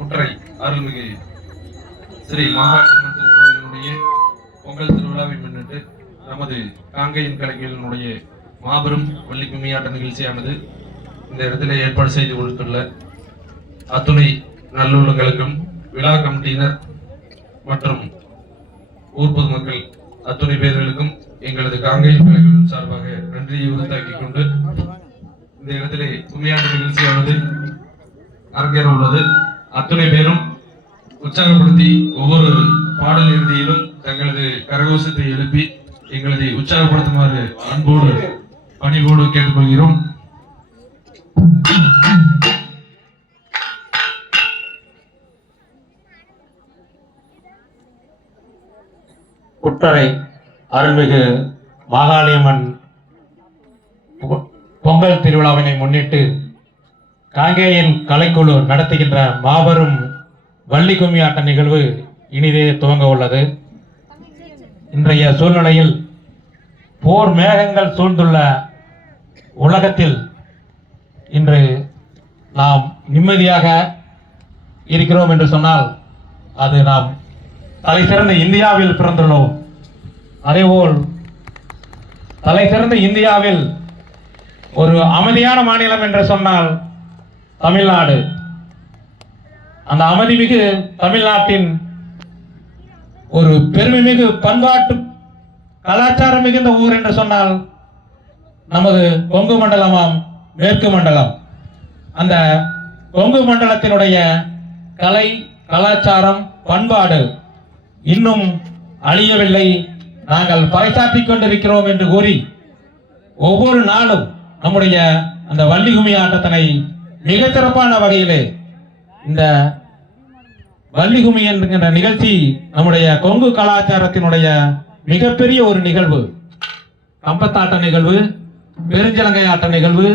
உற்றை அருள்மிகு ஸ்ரீ மகாலிங்கம்மன் கோயிலினுடைய பொங்கல் திருவிழாவை முன்னிட்டு நமது காங்கேயம் கலைஞர்களுடைய மாபெரும் வள்ளி கும்மியாட்ட நிகழ்ச்சியானது இந்த இடத்திலே ஏற்பாடு செய்து கொடுத்துள்ள அத்துணை நல்லுள்ளங்களுக்கும் விழா கமிட்டியினர் மற்றும் ஊர் பொதுமக்கள் அத்துணை பேர்களுக்கும் எங்களது காங்கேயம் கலைஞர்கள் சார்பாக நன்றியை உறுத்தாக்கிக் கொண்டு இந்த இடத்திலே கும்மியாட்ட நிகழ்ச்சியானது அரங்கேற உள்ளது. அத்துணை பேரும் உற்சாகப்படுத்தி ஒவ்வொரு பாடல் இறுதியிலும் தங்களது கரகோஷத்தை எழுப்பி எங்களது உற்சாகப்படுத்துமாறு அன்போடு பணிவோடு கேட்டுக்கொள்கிறோம். குட்டரை அருள்மிகு மாகாளியம்மன் பொங்கல் திருவிழாவினை முன்னிட்டு காங்கேயம் கலைக்குழு நடத்துகின்ற மாபெரும் வள்ளி கும்மியாட்ட நிகழ்வு இனிதே துவங்க உள்ளது. இன்றைய சூழ்நிலையில் போர் மேகங்கள் சூழ்ந்துள்ள உலகத்தில் இன்று நாம் நிம்மதியாக இருக்கிறோம் என்று சொன்னால் அது நாம் தலை சிறந்த இந்தியாவில் பிறந்துள்ளோம். அதேபோல் தலை சிறந்த இந்தியாவில் ஒரு அமைதியான மாநிலம் என்று சொன்னால் தமிழ்நாடு. அந்த அமைதிமிகு தமிழ்நாட்டின் ஒரு பெருமைமிகு பண்பாட்டு கலாச்சாரம் மிகுந்த ஊர் என்று சொன்னால் நமது கொங்கு மண்டலமாம் மேற்கு மண்டலம். அந்த கொங்கு மண்டலத்தினுடைய கலை கலாச்சாரம் பண்பாடு இன்னும் அழியவில்லை, நாங்கள் பறைசாற்றிக் கொண்டிருக்கிறோம் என்று கூறி ஒவ்வொரு நாளும் நம்முடைய அந்த வள்ளி கும்மி ஆட்டத்தினை மிக சிறப்பான வகையிலே இந்த வள்ளி கும்மி என்கின்ற நிகழ்ச்சி நம்முடைய கொங்கு கலாச்சாரத்தினுடைய மிகப்பெரிய ஒரு நிகழ்வு. கம்பத்தாட்ட நிகழ்வு, பெருஞ்சலங்கை ஆட்ட நிகழ்வு,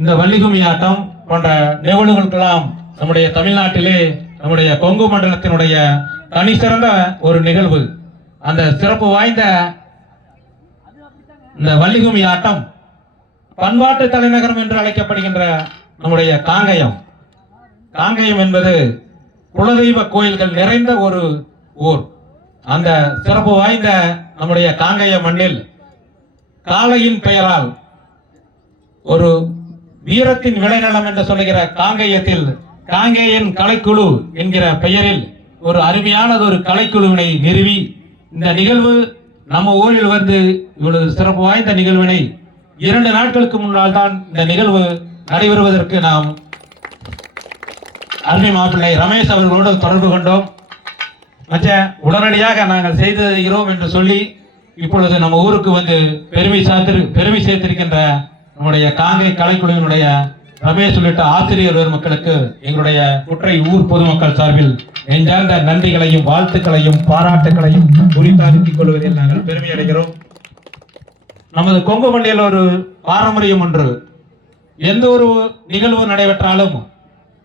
இந்த வள்ளி கும்மி ஆட்டம் போன்ற நிகழ்வுகளுக்கெல்லாம் நம்முடைய தமிழ்நாட்டிலே நம்முடைய கொங்கு மண்டலத்தினுடைய தனி சிறந்த ஒரு நிகழ்வு. அந்த சிறப்பு வாய்ந்த இந்த வள்ளி கும்மி ஆட்டம் பண்பாட்டு தலைநகரம் என்று அழைக்கப்படுகின்ற நம்முடைய காங்கேயம். காங்கேயம் என்பது குலதெய்வ கோயில்கள் நிறைந்த ஒரு ஊர். அந்த சிறப்பு வாய்ந்த நம்முடைய காங்கேய மண்ணில் காளையின் பெயரால் ஒரு வீரத்தின் விளைநிலம் என்று சொல்லுகிற காங்கேயத்தில் காங்கேயன் கலைக்குழு என்கிற பெயரில் ஒரு அருமையானது ஒரு கலைக்குழுவினை நிறுவி இந்த நிகழ்வு நம்ம ஊரில் வந்து இவ்வளவு சிறப்பு வாய்ந்த நிகழ்வினை 2 நாட்களுக்கு முன்னால் தான் இந்த நிகழ்வு நடைபெறுவதற்கு நாம் அருமை மாப்பிள்ளை ரமேஷ் அவர்களோடு தொடர்பு கொண்டோம். உடனடியாக நாங்கள் செய்து தருகிறோம் என்று சொல்லி இப்பொழுது நம்ம ஊருக்கு வந்து பெருமை சேர்த்திருக்கின்ற நம்முடைய காங்கேய கலைக்குழுவினுடைய ரமேஷ் உள்ளிட்ட ஆசிரியர் மக்களுக்கு எங்களுடைய குற்றை ஊர் பொதுமக்கள் சார்பில் நெஞ்சார்ந்த நன்றிகளையும் வாழ்த்துக்களையும் பாராட்டுகளையும் குறித்தாக்கிக் கொள்வதில் நாங்கள் பெருமை அடைகிறோம். நமது கொங்கு மண்ணில் ஒரு பாரம்பரியம் ஒன்று, எந்த ஒரு நிகழ்வு நடைபெற்றாலும்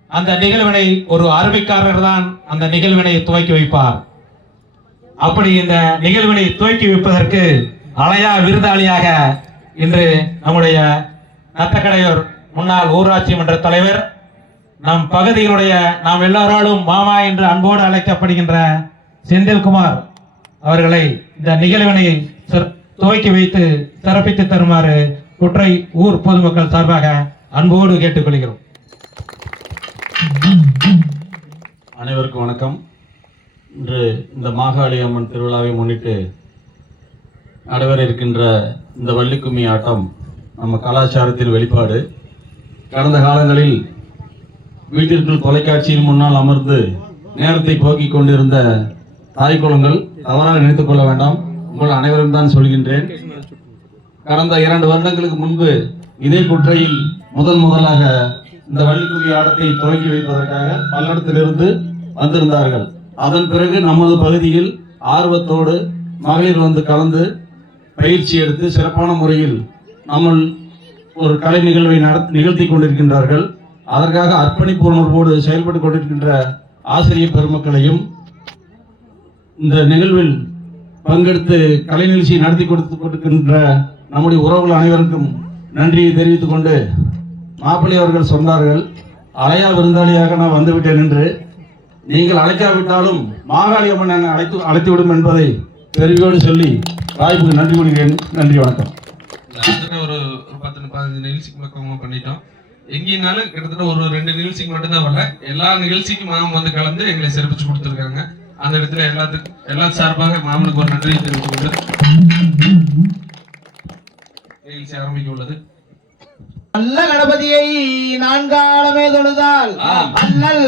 அந்த நிகழ்வினை ஒரு அருமைக்காரர் தான் அந்த நிகழ்வினை துவக்கி வைப்பார். அப்படி இந்த நிகழ்வினை துவக்கி வைப்பதற்கு அலையா விருதாளியாக இன்று நம்முடைய நத்தக்கடையூர் முன்னாள் ஊராட்சி மன்ற தலைவர், நம் பகுதியினுடைய நாம் எல்லாராலும் மாமா என்று அன்போடு அழைக்கப்படுகின்ற செந்தில்குமார் அவர்களை இந்த நிகழ்வினை துவக்கி வைத்து சிறப்பித்து தருமாறு குற்றை ஊர் பொதுமக்கள் சார்பாக அன்போடு கேட்டுக்கொள்கிறோம். அனைவருக்கும் வணக்கம். இன்று இந்த மாகாளி அம்மன் திருவிழாவை முன்னிட்டு நடைபெற இருக்கின்ற இந்த வள்ளி கும்மி ஆட்டம் நம்ம கலாச்சாரத்தின் வெளிப்பாடு. கடந்த காலங்களில் வீட்டிற்குள் தொலைக்காட்சியின் முன்னால் அமர்ந்து நேரத்தை போக்கிக் கொண்டிருந்த தாய் குளங்கள் தவறாக நினைத்துக் கொள்ள வேண்டாம், உங்கள் அனைவரும் தான் சொல்கின்றேன். கடந்த 2 வருடங்களுக்கு முன்பு இதே குற்றையில் முதலாக இந்த வள்ளி கும்மி ஆட்டத்தை துவக்கி வைப்பதற்காக பல்லடத்திலிருந்து வந்திருந்தார்கள். அதன் பிறகு நமது பகுதியில் ஆர்வத்தோடு மகளிர் வந்து கலந்து பயிற்சி எடுத்து சிறப்பான முறையில் நம்ம ஒரு கலை நிகழ்வை நிகழ்த்தி கொண்டிருக்கின்றார்கள். அதற்காக அர்ப்பணிப்பு உணர்வோடு செயல்பட்டு கொண்டிருக்கின்ற ஆசிரியர் பெருமக்களையும் இந்த நிகழ்வில் பங்கெடுத்து கலை நிகழ்ச்சியை நடத்தி கொடுக்கின்ற நம்முடைய உறவுகள் அனைவருக்கும் நன்றியை தெரிவித்துக் கொண்டு மாப்பிள்ளை அவர்கள் சொன்னார்கள், அழையா விருந்தாளியாக நான் வந்துவிட்டேன் என்று நீங்கள் அழைக்காவிட்டாலும் மாகாளி அம்மன் என்னை அழைத்துவிடும் என்பதை பெருமையோடு சொல்லி வாய்ப்புக்கு நன்றி கூறுகிறேன். நன்றி, வணக்கம். ஒரு 10-15 நிகழ்ச்சிக்கு பக்கம் பண்ணிட்டோம். எங்கேனாலும் கிட்டத்தட்ட ஒரு 2 நிகழ்ச்சிக்கு மட்டும்தான் வரல. எல்லா நிகழ்ச்சிக்கும் மாமன் வந்து கலந்து எங்களை சிறப்பிச்சு கொடுத்துருக்காங்க. அந்த இடத்துல எல்லா சார்பாக மாமனுக்கு ஒரு நன்றியை தெரிவித்துக் கொண்டு நிகழ்ச்சி ஆரம்பிக்க உள்ளது. நல்ல கணபதியை நான்காலமே தொழுதால் அண்ணல்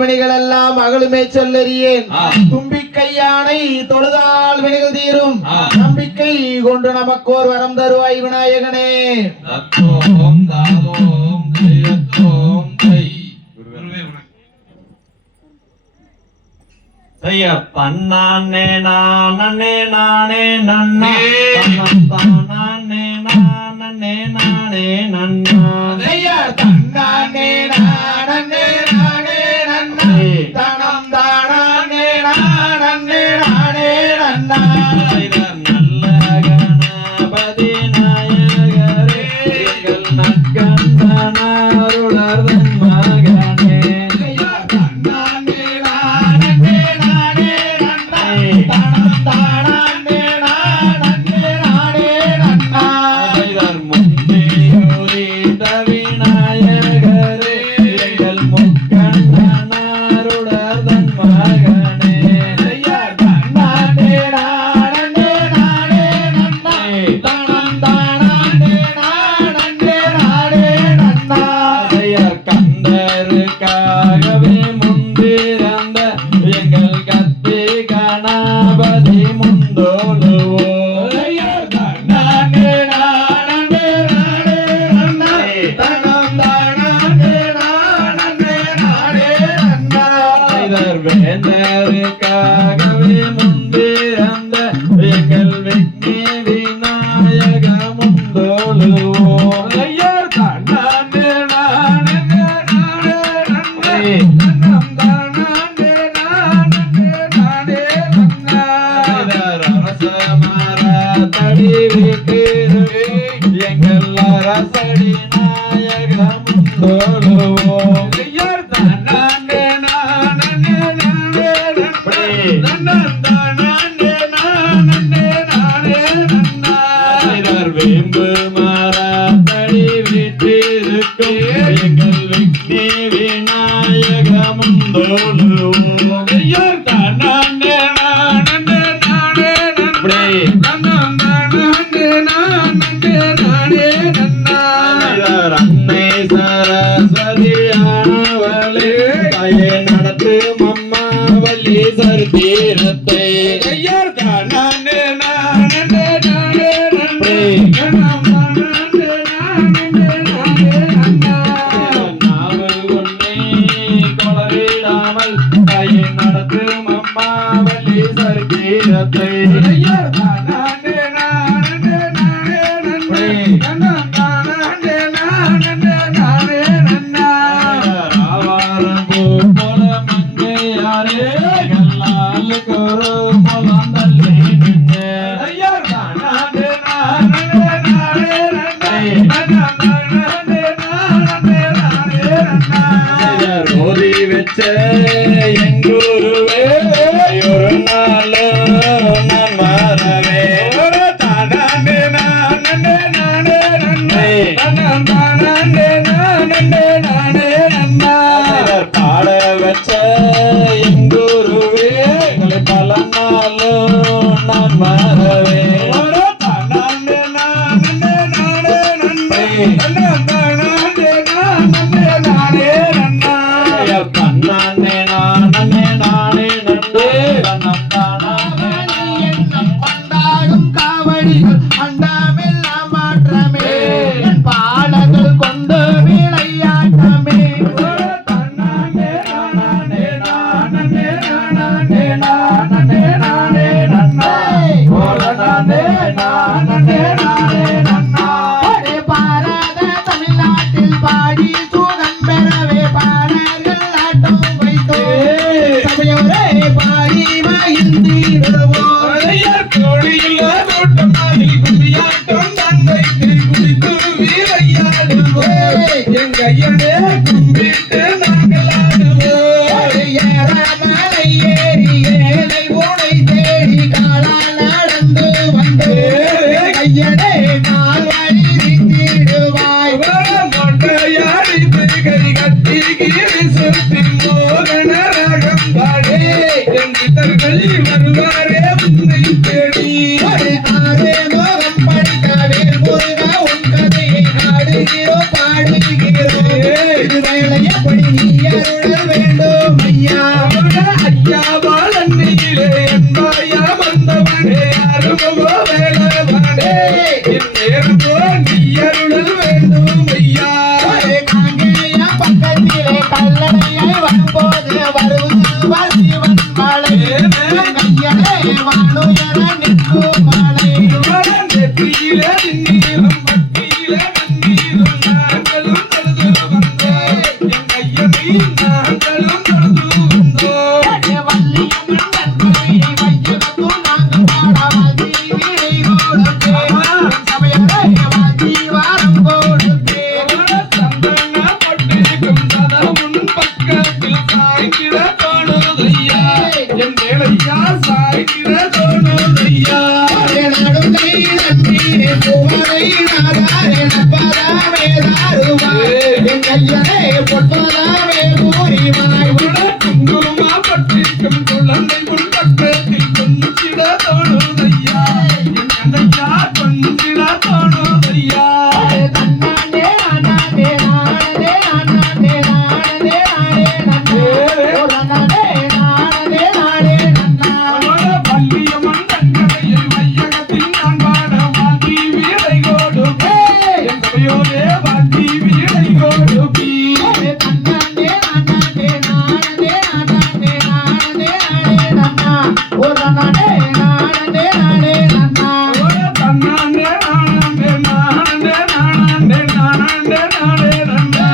வினைகள் எல்லாம் அகலுமே சொல்லறியேன். தும்பிக்கையானை தொழுதால் வினைகள் தீரும். நம்பிக்கை கொண்டு நமக்கு ஒரு வரம் தருவாய் விநாயகனே. தத்தோம் தாதோம் தையத்தோம் தை. குருவே வணக்கம். தன்னே நானே நானே நன்னே தானே நானே நானே நன்னா தன்னானே நானே நானே நன்னே தனம் தானே நானே நானே நன்னா. நல்ல கணபதி நாயகரே நற்கண்டனாருளர்தன் மகனே கந்தருக்காகவே முன்பிறந்த எங்கள் கத்தி கணபதி முந்தோலுவோ வேந்தருக்காகவே முன்பிறந்த எங்கள் விக்னி விநாயக முந்தோலுவோ எங்கள் அரசடி நாயக முந்தோலுவோ வேம்பு மரத்தடி வீட்டிருக்கும் எங்கள் விக்னி விநாயக முந்தோலுவோ அன்னை சரஸ்வதியானவளே தாயே நடத்து மம்மா வள்ளி சர்தீரத்தை நாவல் உன்னை கொலவிடாமல் தாயே நடத்து மம்மா வள்ளி சர்தீரத்தை மோதி வச்ச எங்குருவே ஒரு நாள் நான் வரவே பாட வச்ச எங்குருவே பல நாள் நான் வரவே தன்னானே நானே நானே நன்றே கொண்டாடும் காவடிகள் அண்டாமெல்லாம் மாற்றமே பாடல்கள் கொண்டு விளையாட்டமே. தன்னானே நானே நானே நானே நானே நானே நன்னா நானே நானே நானே நன்னா. பாரத தமிழ்நாட்டில் பாடி சுகம் பெறவே பாடல்கள் ஆட்டம் வைத்தோ சபையோரே பாடி மகிழ்ந்திடுவோம். எங்க ஐயனே கும்பிட்டு கட்டிகிரி சுத்தி மோகன ராகம் பாடே என் சித்தர்கள் வருவாரே உன்னை தேடி ஆரே மோகம் படிக்கவே முருகா உன் கதையை ஆடுகிறோம் பாடுகிறோம் இது வேலை எப்படி நீ அருள வேண்டும் ஐயா ஐயா பாலன்னியிலே என்பாயா வந்தவனே அருமோ வேலவனே என் நேர்ந்தோ நீ அருளல் வேண்டும் ஐயா காங்கேயா பக்கத்திலே கல்லணையாய் வரும்போது வருவது சிவன் மலை கையலே வானுயர நிற்கும் மலை நெற்றியிலே நீரும் பட்டியிலே நன்னீரும் நாங்களும் தொழுது வந்தோம் என் கையனை நாங்களும் தொழுது வந்தோம் வள்ளியம்மன் தன்மையை வையகத்தும் நாங்கள் பாடவாதி வீரை கொடுத்தே சபையரை வாதி வாரம் கொடுத்தே சந்தன பட்டிருக்கும் சதமுன் பக்கத்தில் சாய்கிற தோணுதையா என் மேலையா சாய்கிற தோணுதையா நடுங்கை நன்னீரே புவரை நாதாரே நப்பதாமே தாருவாய் என் கையனை பொற்பதாமே பூரிவாய் குங்குமா பட்டிருக்கும் குழந்தை உன் பக்கத்தில் கொஞ்சிட தோணுதையா என் கண்ணையா கொஞ்சிட தோணுதையா தன்னானே ஆனானே நானே ஆனானே நானே நானே நன்னே நானே நானே நானே நன்னா பள்ளியம்மன் தங்களையை மையகத்தில் நான் பாட வாழ்த்தி வீடை கொடுப்பே என் சபையோரே வாழ்த்தி வீடை கொடுப்பி தன்னானே ஆனானே நானே ஆனானே நானே நானே நன்னா ஒரு நானே நானே நானே நன்னா தன்னானே நானே நானே நானே நானே நானே நன்னா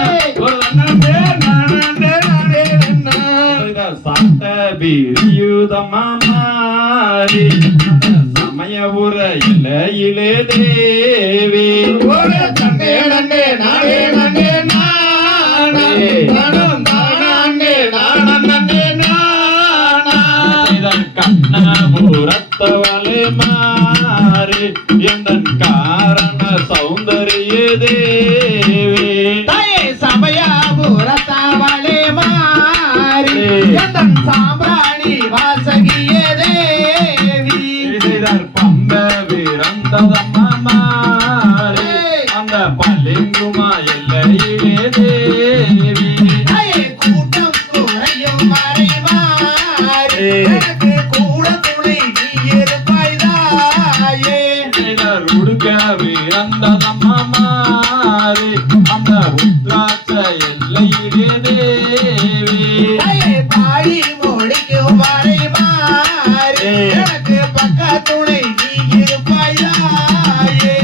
ஒரு நன்னே நானே நானே நன்னா சட்ட பிரியுதம்மா மாறி சமய உர இலையிலே தேவி ஒரு தன்னே நன்னே நானே நன்னே நானே தானம் தானே நானம் நன்னே நானா கண்ணபுரத்தவளே மாறி எந்தன் காரண சௌந்தரிய தேவி தாயே சபையா புறத்தாவளே மாறி எந்தன் சாம்பிராணி வாசகிய தேவி பம்ப விரந்ததம்மா மாறி அந்த பள்ளிங்குமா எல்லையிலே தேவி தாயே கூட்டம் குறையும் மறை மாறி எனக்கு கூட துணை நீ இருப்பாய் தாயே உடுக்க விரந்ததம்மா மாறி அந்த உத்ராட்ச எல்லையிலே தேவி தாயே பாடி மொழிக்கும் மறை மாறி எனக்கு பக்க துணை நீ இருப்பாய் தாயே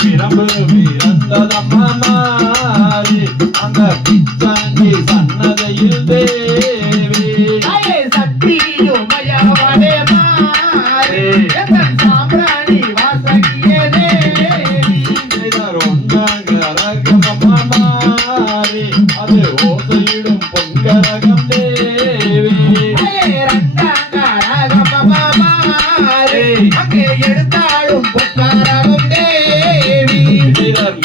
பிரம்பு விரந்ததம்மா மாறி அந்த பிச்சாங்கி சன்னதையில் தேவி தாயே சக்தியுமயவளே மாறி எந்தன் சாம்பிராணி வாசகிய தேவி ஒன்றாங்கரகமம்மா மாறி அது ஓசையிடும் பொன்கரகம் தேவி தாயே ரண்டாங்கரகமம்மா மாறி அங்கே எடுத்தாடும் பொற்கரகம் தேவி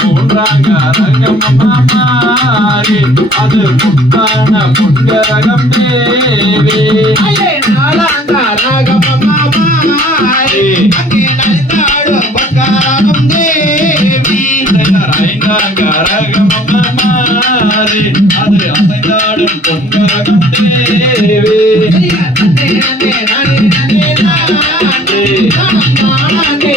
மூன்றாங்கரகமம்மா மாறி அது முத்தான பொன்கரகம் தேவி தாயே நாலாங்கரகமம்மா மாறி அங்கே நலிந்தாடும் பொற்கரகம் தேவி ஐந்தாங்கரகமம்மா மாறி அது அசைந்தாடும் பொன்கரகம் தேவி தன்னே நன்னே நானே நன்னே நானே நானே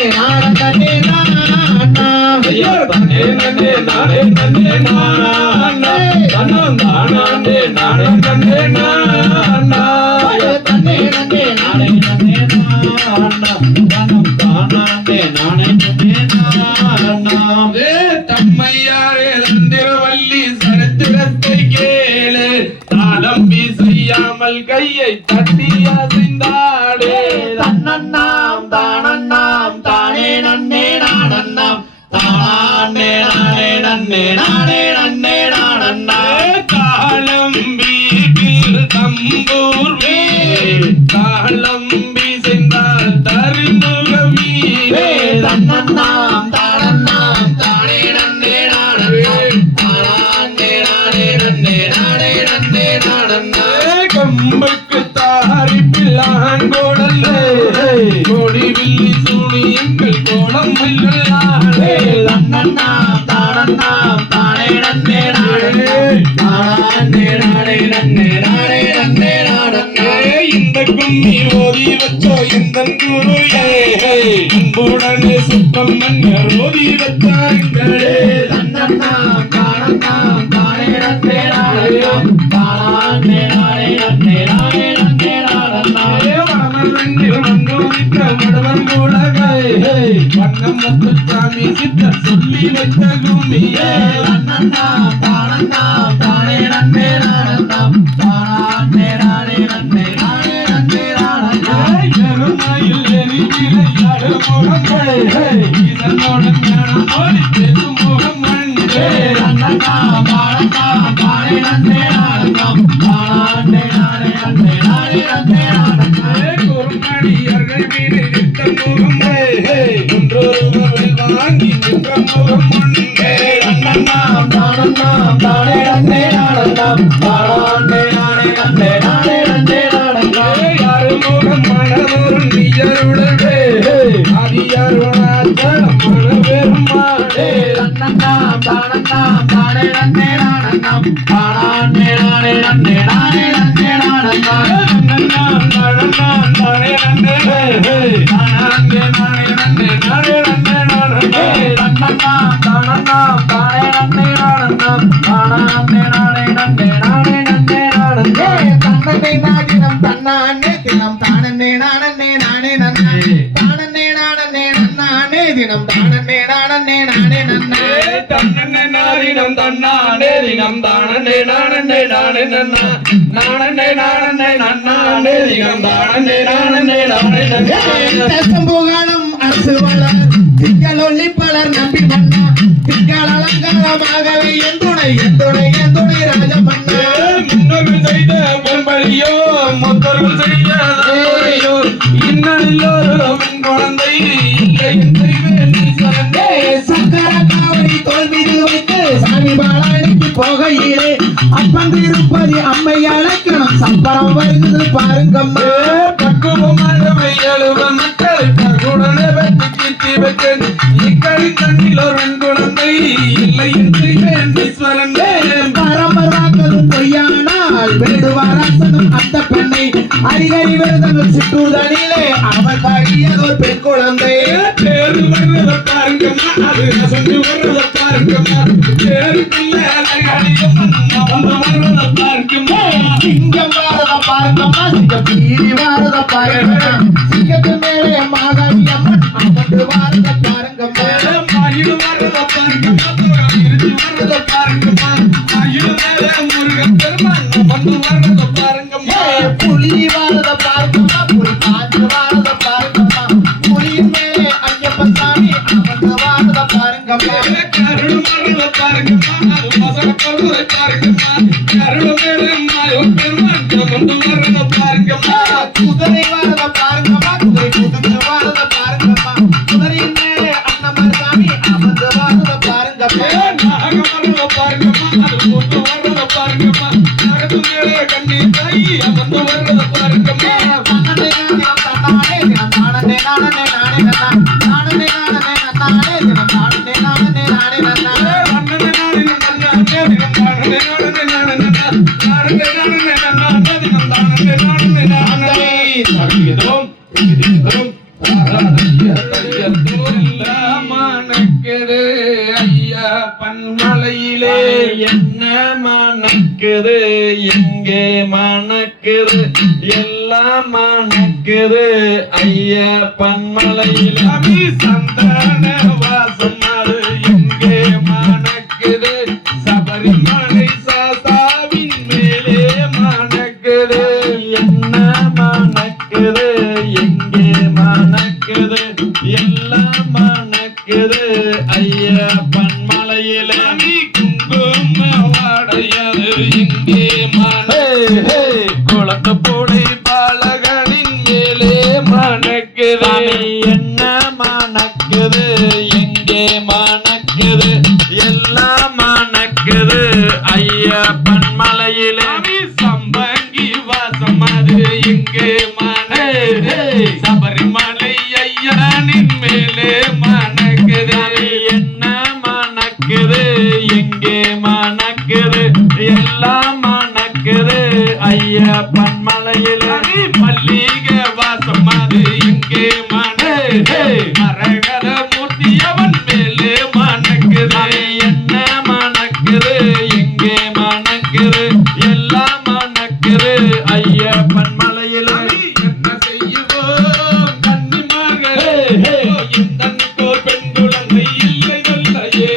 நானே நானா ஐயா தன்னே நன்னே நானே நன்னே நானா தன்னம் தானாண்டே நானே நன்னே நானா தன்னே நன்னே நானே நன்னே நானா தன்னம் தானாண்டே நானே நன்னே நானா தம்மையாரே தந்திரவல்லி சரித்திரத்தை கேளு தாளம் செய்யாமல் கையை தட்டி அசைந்தாடே தன்னண்ணாம் தானண்ணாம் தானே நன்னே நானண்ணாம் தானே நானே நன்னே நானே நன்னே நானண்ணா காலம் வீட்டில் தம்பூர் தாளம் சென்றால் தருமுக வீரே தன்னண்ணாம் தானண்ணாம் தானே நன்னே நானண்ணாம் தானே நானே நன்னே தானே நானே நன்னே நானே நன்னே நானண்ணா இந்த கும்மி ஓதி வச்சோ எந்த குரு அன்புடனே சுப்பிரமணியர் ஓதி வச்சாங்களே தன்னண்ணாம் தானண்ணாம் தானே நன்னே நானண்ணாம் தானே நானே நன்னே நானே நன்னே நானண்ணா சாமி சித்தர் சொல்லி வைத்த கும்மியே தன்னண்ணாம் தானண்ணாம் தானே நன்னே நானண்ணாம் தானே நானே நன்னே நானே நன்னே நானண்ணா கருணையில் எரிவிளையாடு முகங்கள் இதனோட ஞானம் ஓடி பெரும் முகம் மண்டே தன்னண்ணாம் தானண்ணாம் தானே நன்னே நானண்ணாம் தானே நானே நன்னே நானே நன்னே நானண்ணா குறுமணியர்கள் மீது நிற்க முகம் ஒன்றொருவரில் வாங்கி நின்ற முகம் உண்டே தன்னண்ணாம் தானண்ணாம் தானே நன்னே நானண்ணாம் தானே நானே நன்னே நானே நன்னே நானண்ணா யாரு முகம் மனதொரு நிஜருடவே அதியருணாச்சலம் மனவெருமானே தன்னண்ணாம் தானண்ணாம் தானே நன்னே நானண்ணாம் தானே நானே நன்னே நானே நன்னே நானண்ணா தன்னண்ணாம் தானண்ணாம் தானே நன்னே நானண்ணாம் தானே நானே நன்னே நானே நன்னே நானண்ணா தன்னே நாடினம் தன்னானே தினம் தானே நானே நானே நன்னே தானே நானே நன்னானே தினம் தானே நானே நானே நன்னே தன்னே நாரினம் தன்னானே தினம் தானே நானே நானே நன்னா நானே நானே நன்னானே தினம் தானே நானே நானே நன்னா புகழும் அரசு வளர் திங்கள் ஒளி பலர் நம்பி மன்னா திங்கள் அலங்காரமாகவே என் துணை என் துணை என் துணை ராஜமன்னா முன்னோர்கள் செய்த பொன்பழியோ மொத்தர்கள் செய்த தவறையோ இன்னொரு குழந்தை இல்லை என்று சொன்னே சக்கர காவடி தோல் மீது வைத்து சாமி பாலாடிக்கு போகையிலே அப்பன் திருப்பதி அம்மை அழைக்கணும் சப்பரம் வருகிறது பாருங்கம்மா பக்குவமானவை எழுவ மக்களை தகுடனே வெட்டி கீர்த்தி வைக்க இக்கடி தண்ணில் ஒரு குழந்தை இல்லை என்று வேண்டீஸ்வரன் பரம்பராக்களும் பொய்யானால் வேடுவாராசனும் அந்த பெண்ணை அடிக்கடி விரதங்கள் சுற்றுதனிலே அவர் பழியதொரு பெண் குழந்தை தேர்வு வர்றத பாருங்கம்மா அது அசந்து வர்றத பாருங்கம்மா தேருக்குள்ள வர்றத பாருங்கம்மா சிங்கம் வாரத பாருங்கம்மா சிங்கம் பீடி வாரத பாருங்கம்மா சிங்கத்து மேலே மாகாணி அம்மன் அமர்ந்து வாரத பாருங்கம்மா மயில் வர்றத பாருங்கம்மா இறுதி வர்றத பாருங்கம்மா மயில் மேல முருகன் பெருமான் வந்து வர்றத பாருங்கம்மா புலி வாரத பாருங்கம்மா புலி பாஞ்சு வாரத பாருங்கம்மா புலியின் மேலே ஐயப்பன் சாமி அமர்ந்து வாரத பாருங்கம்மா கருடு வர்றத பாருங்கம்மா அது மசக கொள்வதை பாருங்கம்மா கருடு மேல மாயம் பெருமான் வந்து வர்றத பாருங்கம்மா குதிரை வாரத பாருங்கம்மா குதிரை குதிச்சு வாரத பாருங்கம்மா குதிரையின் மேலே அண்ணமர் சாமி அமர்ந்து வாரத பாருங்கம்மா நாகம் வர்றத பாருங்கம்மா அது கூட்டு வர்றத பாருங்கம்மா நகத்து மேலே கண்ணி தாயி வந்து வர்றத பாருங்கம்மா தன்னே நானே தினம் தானே நானே நானே நன்னா தானே நானே நன்னானே தினம் தானே நானே நானே நன்னா பன்மலையிலே என்ன மணக்குது எங்கே மணக்குது எல்லாம் மணக்குது ஐயா பன்மலையிலே சந்தான வாசம் அது எங்கே மணக்குது சபரிமலை சாசாவின் மேலே மணக்குது என்ன மணக்குது எங்கே மணக்குது எல்லாம் மணக்குது ஐயா பன்மலையிலே குங்கும வாடையது எங்கே குளத்து பூடை பாலகனின் மேலே மணக்குது என்ன மணக்குது எங்கே மணக்குது எல்லாம் மணக்குது ஐயா பன்மலையிலே சம்பங்கி வாசம் அது எங்கே மணக்குது சபரிமலை ஐயனின் மேலே மணக்குது என்ன மணக்குது எங்கே மணக்குது எல்லாம் மணக்குது ஐயப்பன் மலையில மல்லிகை வாசம் அது எங்கே மண மரகத மூர்த்தி அவன் மேலே மணக்குது என்ன மணக்குது எங்கே மணக்குது எல்லாம் மணக்குது ஐயப்பன் மலையில என்ன செய்யுவோம் கன்னிமார்களே இந்த பெண் குழந்தை இல்லை இல்லையே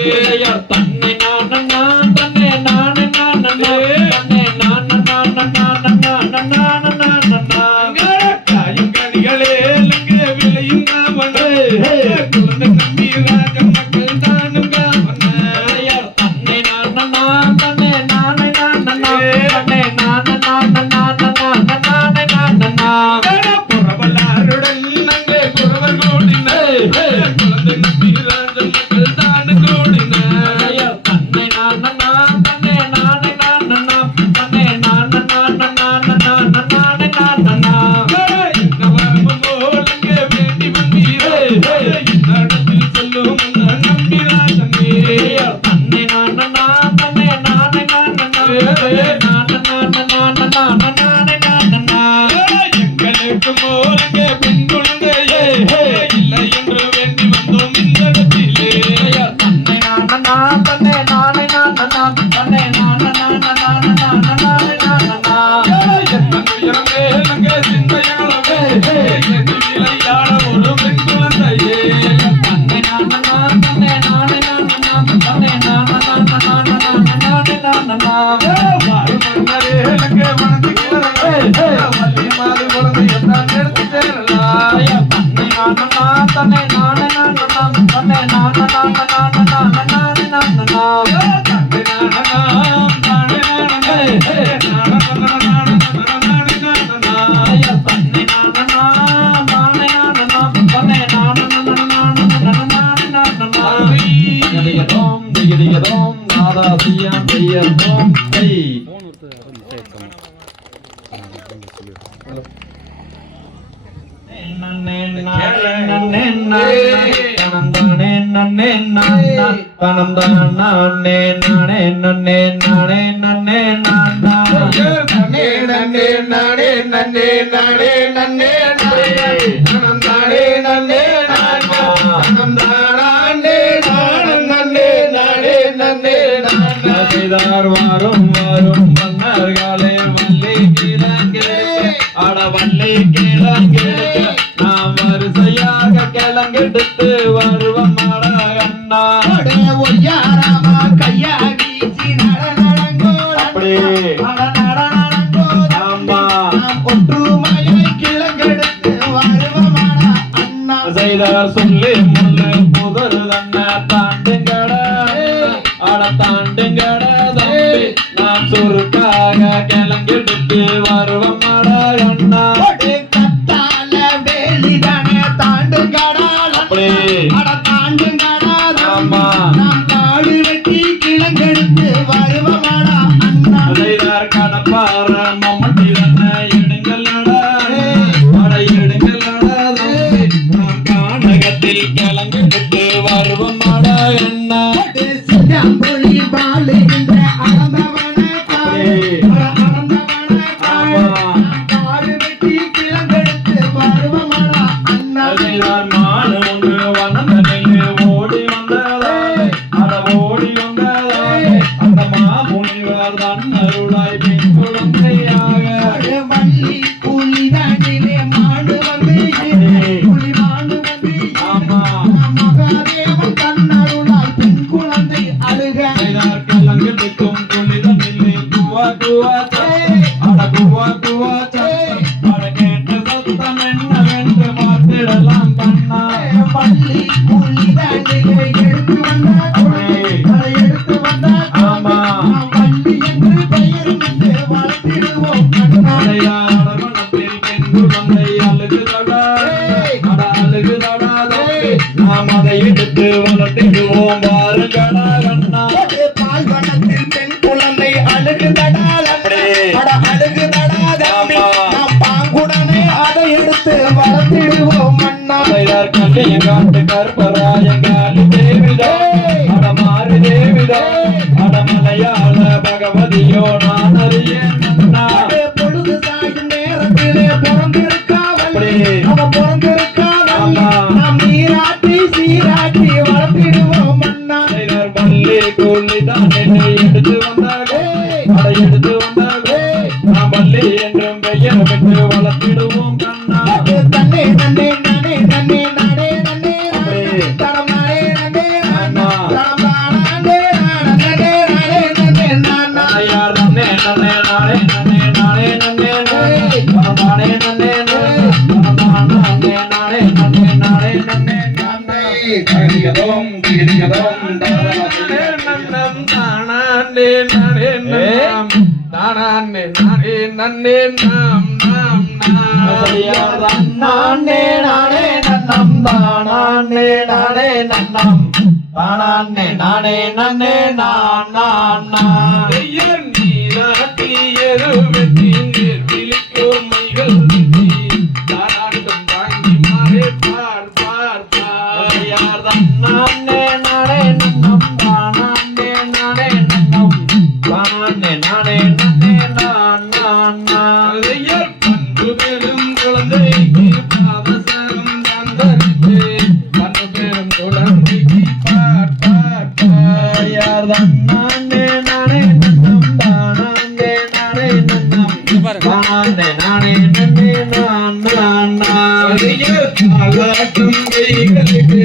தன்னை நான் தன்னை நான் காயும் கனிகளே விளையும் காவனே குழந்தை நம்பி ராஜ மக்கள் தானும் காவனே தன்னை நான் தன்னை நானே புறவலாருடன் அங்கே புறவர் கூடின குழந்தை நம்பி ராஜ மக்கள் தானு கூடின தன்னை எங்களுக்கு மோலங்க பெண் குழந்தையே இல்லை என்று வேண்டி வந்தோம் இந்த இடத்திலே தன்னை சிந்தையாளவே விளையாட ஒரு பெண் குழந்தையே வாரும் வாரும் மன்னர்களே வள்ளி கிழங்கெடுக்க அட வள்ளி கிழங்கெடுக்க நாம் வரிசையாக கிழங்கெடுத்து வருவோம் அண்ணா சொல்லி முள்ள புதரு தன்ன தாண்டுங்கட அட தாண்டுங்கட தம்பி நாம் சுருக்காக கிளங்கெடுத்து வருவோம் அண்ணா கடப்பார மம்மட்டி தன்ன எடுங்கல்லடா அட எடுங்கல்லடா தம்பி நாம் கானகத்தில் கிளங்கெடுத்து வருவோம் அண்ணா நாம் அதை எடுத்து வளர்த்திடுவோம் வாருங்களா அண்ணா பால் வண்ணத்தில் பெண் குழந்தை அழுகுதடா அழுகுதடா நாம் பாங்குடனே அதை எடுத்து வளர்த்திடுவோம் அண்ணா காட்டு கற்பராயங்காலி தேவிதோ அட மாறி தேவிதோ அட மலையாள பகவதியோ நான் அறியேன் சொல்லி என்றும் பெயர் பெற்று வளர்த்திடுவோம் கண்ணா. தன்னே நன்னே நானே நன்னே நானே நன்னே தனம் நானே நன்னே நானா தனம் நானே நானே நானே நன்னே நானா ஐயார் நன்னே நன்னே நானே நன்னே நானே நன்னே தனம் நானே நன்னே நானே நானே நன்னே நானே நன்னே நானே கரிகதம் கிரிகதம் தானே நன்னம் தானே நானே நன்னம் தானே நானே நன்னே நாம் நாம் நாம் நானே நானே நன்னம் தானே நானே நன்னம் தானே நானே நன்னே நான் நான் நான் ஐயர் நீராட்டி எருவெட்டி விழிக்கும் மைகள் தாராட்டம் தாங்கி மாறே பார் பார் பார் ஐயார் நானே நானே நன்னம் தானே நானே நன்னம் தானே நானே நன்னே நான் நான் நான் ஐயர் பண்பு பெரும் குழந்தைக்கு பாதசரம் தந்தரித்து பண்பு பெரும் குழந்தைக்கு பார் பார் பார் ஐயார் நானே நானே நன்னம் தானே நானே நன்னம் தானே நானே நன்னே நான் நான் நான் ஐயர் தாலாட்டும் கைகளுக்கு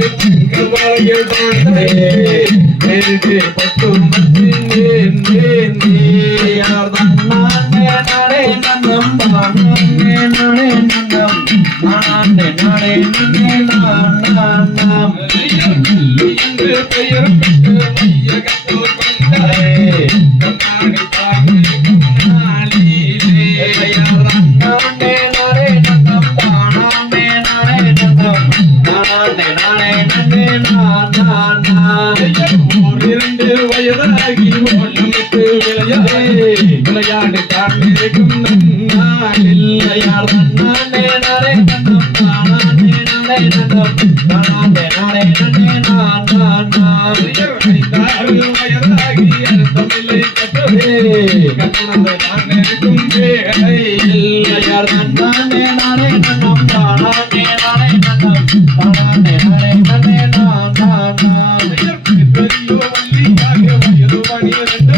கவாயில் தாண்டே எனக்கு பட்டும் மத்தினேன் ஐயார் நானே நானே நன்னம் தானே நானே நன்னம் தானே நானே நன்னே நான் நான் நான் என்று பெயர் பெற்று மையகத்தோர் வந்தாரே கண்ணாடி பார்க்கும் நாளிலே நானே நானே நன்னம் தானே நானே நன்னம் தானே நானே நன்னே நான் நான் நான் இரண்டு வயதாகி ஓட்டமிட்டு விளையாடு தாண்டிருக்கும் நாளில் ஐயார் நானே நானே நன்னம் தானே நானே நன்னம் தானே நானே நன்னே நான் நான் நான் ஐந்தாறு வயதாகி அர்த்தமில்லை கட்டவே கட்டணத்தை நான் இருக்கும் வேளையில் ஐயார் நானே நானே நன்னம் தானே நானே நன்னம் தானே நானே நன்னே நான் நான் நான் பெரியோ வள்ளியாக வயது பனிரெண்டு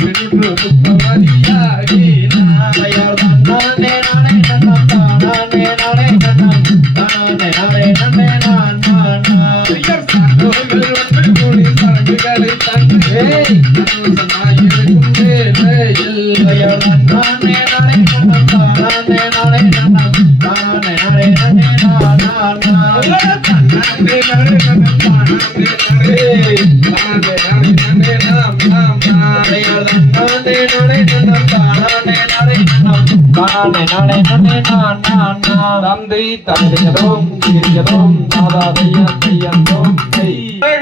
பெற்று புத்தவதியாகி ஐயார் நானே நானே நன்னம் தானே நானே நன்னம் தானே நானே நன்னே நான் நான் நான் சான்றோர்கள் ஒன்று கூடி சரக்குகளை தந்தே சந்தோஷமாயிருக்கும் வேளையில் ஐயார் நானே நானே நன்னம் தானே நானே நன்னம் தானே நானே நன்னே நான் நான் நான் தன்னாண்டே நரே நன்னம் தானாண்டே நரே தானாண்டே நானே நன்னே நாம் நாம் நாம் ஐயார் நானே நானே நன்னம் தானே நானே நன்னம் தானே நானே நன்னே நான் நான் நான் தந்தை தந்தையதோம் கிரியதோம் தாதா தையா தையந்தோம் தை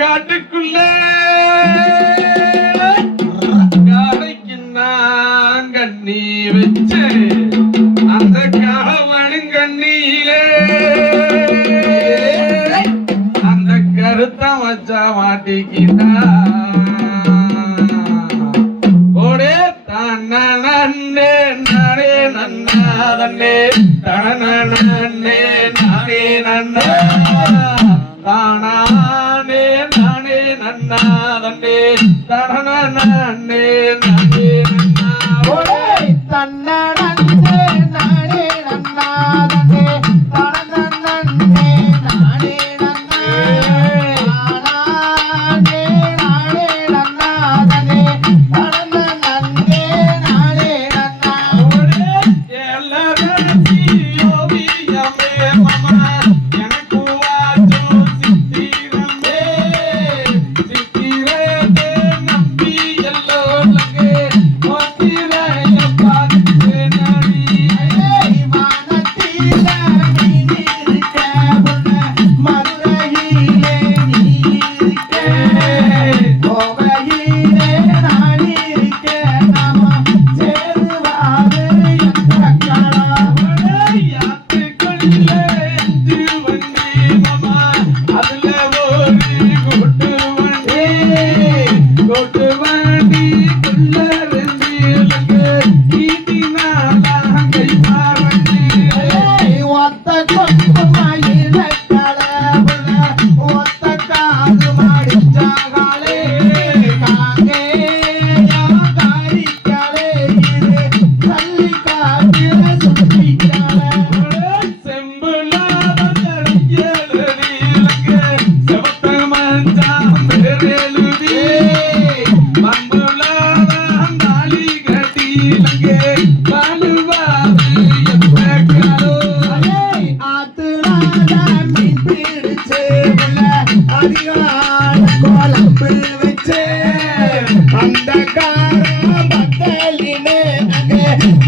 காட்டுக்குள்ளே காலைக்கு நான் கண்ணி வச்சு அந்த காவனும் கண்ணியிலே அந்த கருத்த வச்சா மாட்டிக்கிட்டா ஓடே தானே நானே நன்னாதன்னே தனனே நானே நன்னா தானே நானே நன்னாதன்னே தனனே நானே நன்னா ஓடே தன்னடன்னே நானே நன்னாதன்னே தனனன்னே நானே நன்னா நானே நானே நன்னாதன்னே தனனன்னே நானே நன்னா நம்பி எல்லோ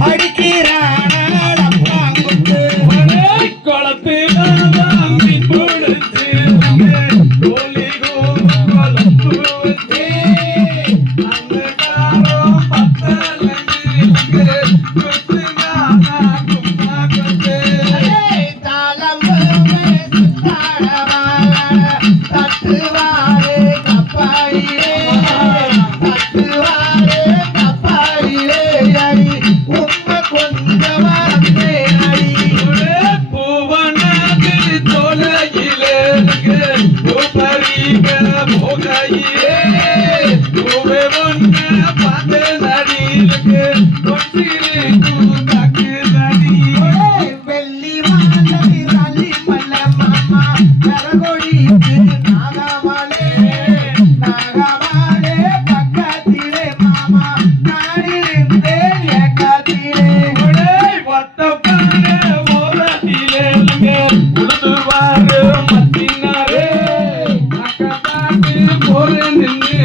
அடிக்கிறானால் அப்பா குத்து குளத்தில் மீன் பிடிச்சு கோலி குளத்து வச்சு அந்த காரம் பத்தலங்கு குத்து நானா கும்மா குத்து தாளம் தட்டுவாரே கப்பாயிலே தட்டுவாரே கப்பாயிலே அடி உண்மை கொஞ்சம் வந்தே அடி பூவனாது தோலையிலே பரிக போகையிலே பூவே ஒன்ன பார்த்து நடிலுக்கு கொச்சிலே கூத்தாக்கு நடி வெள்ளி வாழை ரலி மல்ல மாமா கரகொடிக்கு நாகமலே நாகமலே பக்கத்திலே மாமா நாடிருந்தே ஏக்கத்திலே வட்டப்பான ஓரத்திலே உழுதுவாரு மத்தினாரே அக்கத்தாக்கு போரு நின்று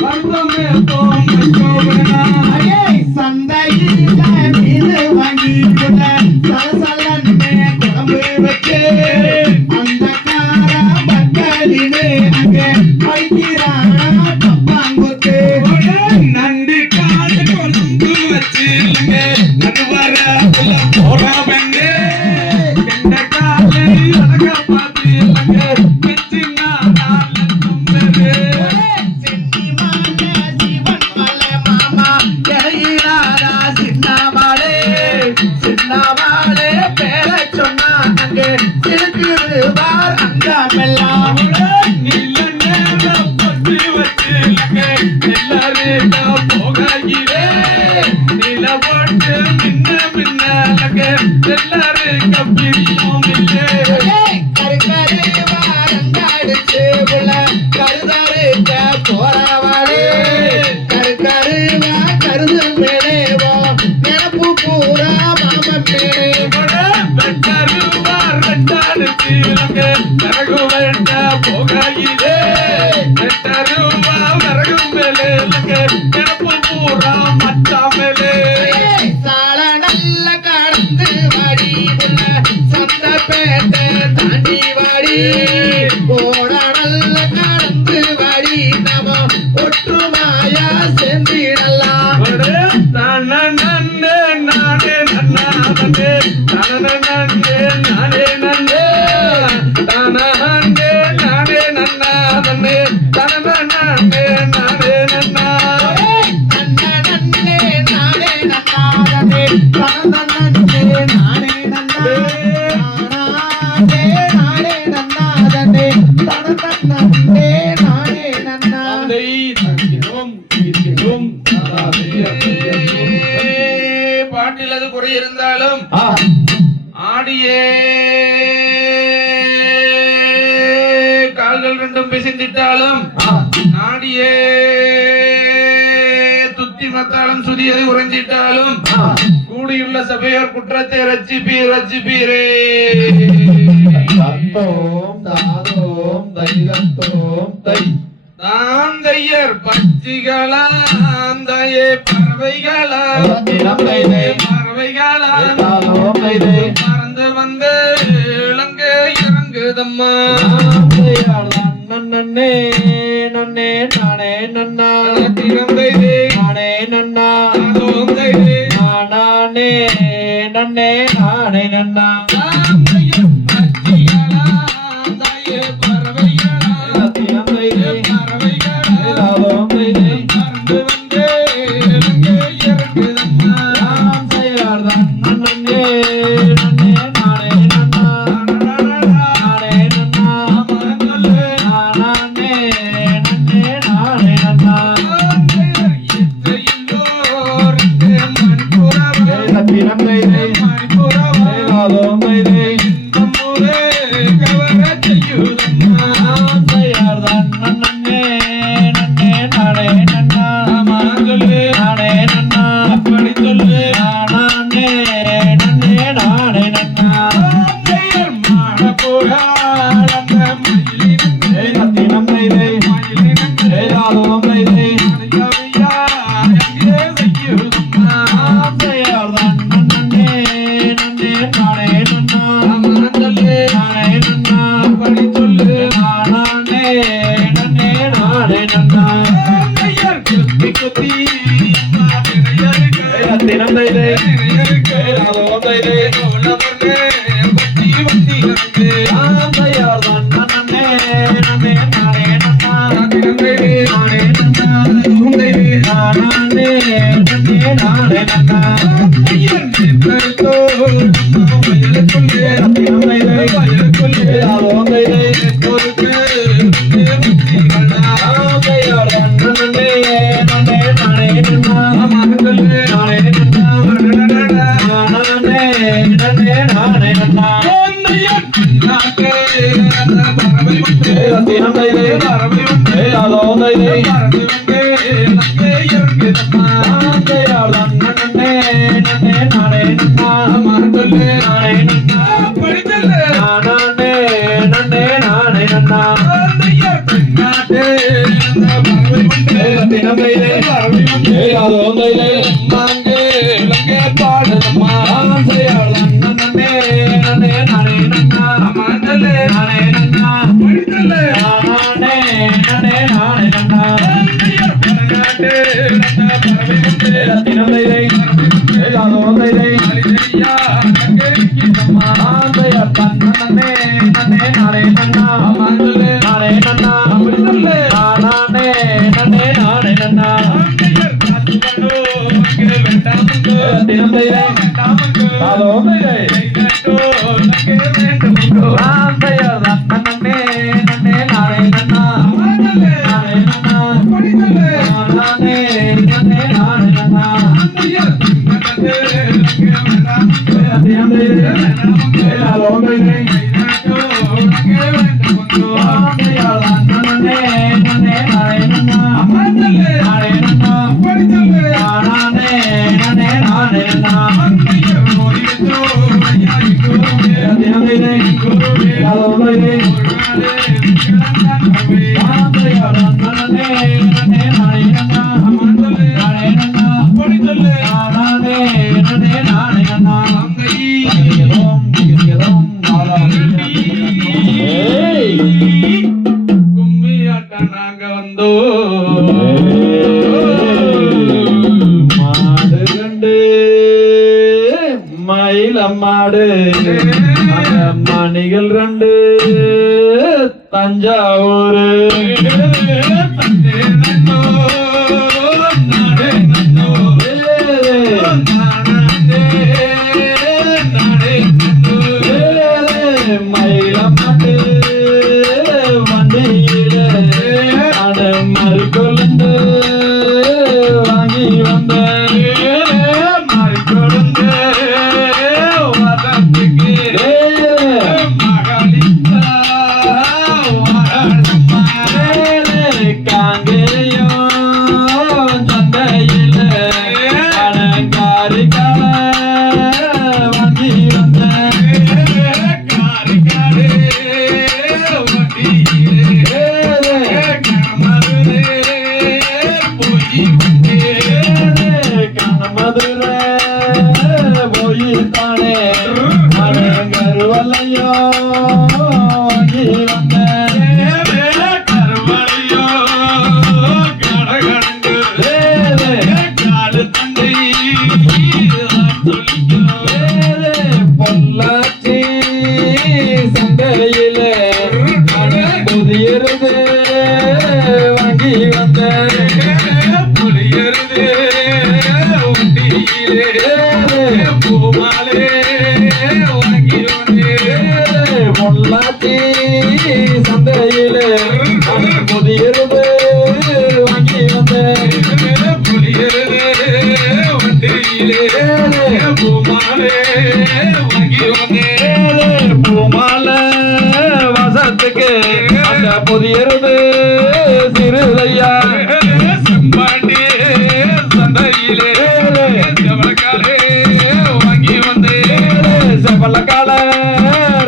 வருத்தமே தோன்றா சந்தையில மீது வாங்கி சலசலன்னு குழம்பு வச்சு அந்த கார பக்கலிலே அங்கே வைக்கிறானா கப்பாங்குத்து நண்டு காடு கொண்டு வச்சு நடுவர போட பெண்ணே கெண்ட காலை அழக பார்த்து கிச்சினா சென்னிமான சிவன் மலை மாமா இறையிலாரா சின்னவாளே சின்னவாளே பேர சொன்னா அங்கே இருக்குவார் அங்கமெல்லாம் நீல நேரம் பட்டு வச்சு எல்லாரும் போகையிலே நில போட்டு மின்ன மின்ன எல்லாரும் கப்பிரியும் இல்லை கருக்கருவாரங்காடிச்சு உள்ள கருதருக்க போறவாளே கருக்கருவா கருது மேலேவோ நினப்பு பூரா மாமன் மேலே போகையிலே விறகும் மேலே கிடப்பு பூரா மச்சாமலே சால நல்ல கடந்து வாடி உள்ள சந்த பேட்டை தாண்டி வாடி ஓட நல்ல கடந்து வாடி நம ஒற்றுமாயா செந்திடலாம் நானே நன்னே நானே நன்னாதே நானே நன்னே நானே நன்னே தானே நானே நன்னாதே தானே நன்னே நானே நன்னா நன்னே நானே நன்னாதே நன்னே நானே நன்னா நானே நானே நன்னாதே நன்னே நானே நன்னா பாட்டில் அது குறை இருந்தாலும் ஆடியே கால்கள் ரெண்டும் பிசைந்திட்டாலும் நாடியே துத்தி மத்தாலும் சுதியது உறைஞ்சிட்டாலும் கூடியுள்ள சபையோர் குற்றத்தை ரட்சிப்பீரே தத்தோம் தாதோம் தைகத்தோம் தை தாந்தையர் பச்சிகளாம் தயே பறவைகளாம் பறவைகளாம் பறந்து வந்து இளங்க இறங்குதம்மா நன்னே நன்னே நானே நன்னா திறந்தைதே நானே நன்னா நானே நானே நன்னே நானே நன்னா தாந்தையர் பச்சிகளாம் தயே பறவைகளாம் பறவைகளாம் பறந்து வந்து இளங்க இறங்குதம்மா நன்னே நன்னே நானே நன்னா நானே நன்னா நானே நன்னே நானே நன்னா Yeah. தினம் தைதை அதோம் தைதை ஆந்தையார் நன்னே நன்னே நானே நன்னா தினம் தைதை நானே நன்னா அதோம் தைதை நானே நன்னே நானே நன்னா தினம் தைதை அதோம் தைதை ஆந்தையார் நன்னே நன்னே நானே நன்னா நானே நன்னா நன்னே நானே நன்னா தினம் தைதை அதோம் தைதை ஆந்தையார் நன்னே நன்னே நானே நன்னா நானே நன்னா நானே நன்னே நானே நன்னா தினம் தைதை அதோம் தைதை ஆந்தையார் நன்னே நன்னே நானே நன்னா நானே நன்னா நானே நன்னே நானே நன்னா தினம் தைதை அதோம் தைதை ஆந்தையார் நன்னே நன்னே நானே நன்னா நானே நன்னா நானே நன்னே நானே நன்னா தினம் தைதை அதோம் தைதை ஆந்தையார் நன்னே நன்னே நானே நன்னா நானே நன்னா நானே நன்னே நானே நன்னா தினம் தைதை அதோம் தைதை ஆந்தையார் நன்னே நன்னே நானே நன்னா நானே நன்னா நானே நன்னே நானே நன்னா தினம் தைதை அதோம் தைதை ஆந்தையார் நன்னே நன்னே நானே நன்னா நானே நன்னா நானே நன்னே நானே நன்னா நாங்க வந்தோ மாடு கண்டு மயிலம்மாடு மணிகள் ரெண்டு தஞ்சாவூர் மயிலம்மாடு வண்டியில மறிக்கொழுந்து வாங்கி வந்த மறிக்கொழுந்து வரத்துக்கு காங்கேயம் சந்தையில அலங்காரி வாங்கி வந்த மதுரை போயிட்டானே கருவலையோ வாங்கி வந்த கருவலையோ கடகடங்கு காடு தந்தை பொள்ளாச்சி சந்தையில புதியருது வாங்கி வந்த புதியருது பூமாலே வாங்கி வந்தேன் பொள்ளாச்சி சந்தையில புதியருது வாங்கி வந்தேன் புதியருது வண்டியிலே பூமாலே வாங்கி வந்தேன் பூமாலை வசத்துக்கு அந்த புதியருது சிறுதையா செம்பாண்டி சந்தையிலே செவலக்காலே வாங்கி வந்தே செவலக்கால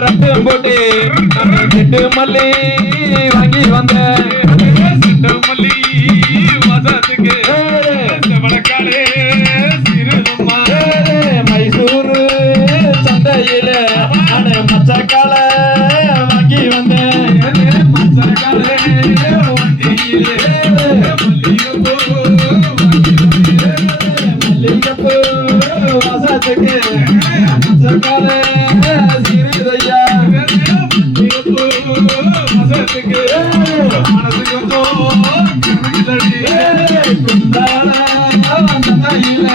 ரட்டு போட்டி செட்டு மல்லி வாங்கி வந்த செட்டு மல்லி வசத்துக்கு செவலக்காலே சிறுதம்மா மைசூரு சந்தையில மச்சக்கால வாங்கி வந்த மச்சக்காலே மல்லிகைப்பூ வசத்துக்கு சக்காலே சிறிதையா வசத்துக்கு மனசு கொஞ்சம் குண்டால வந்ததையில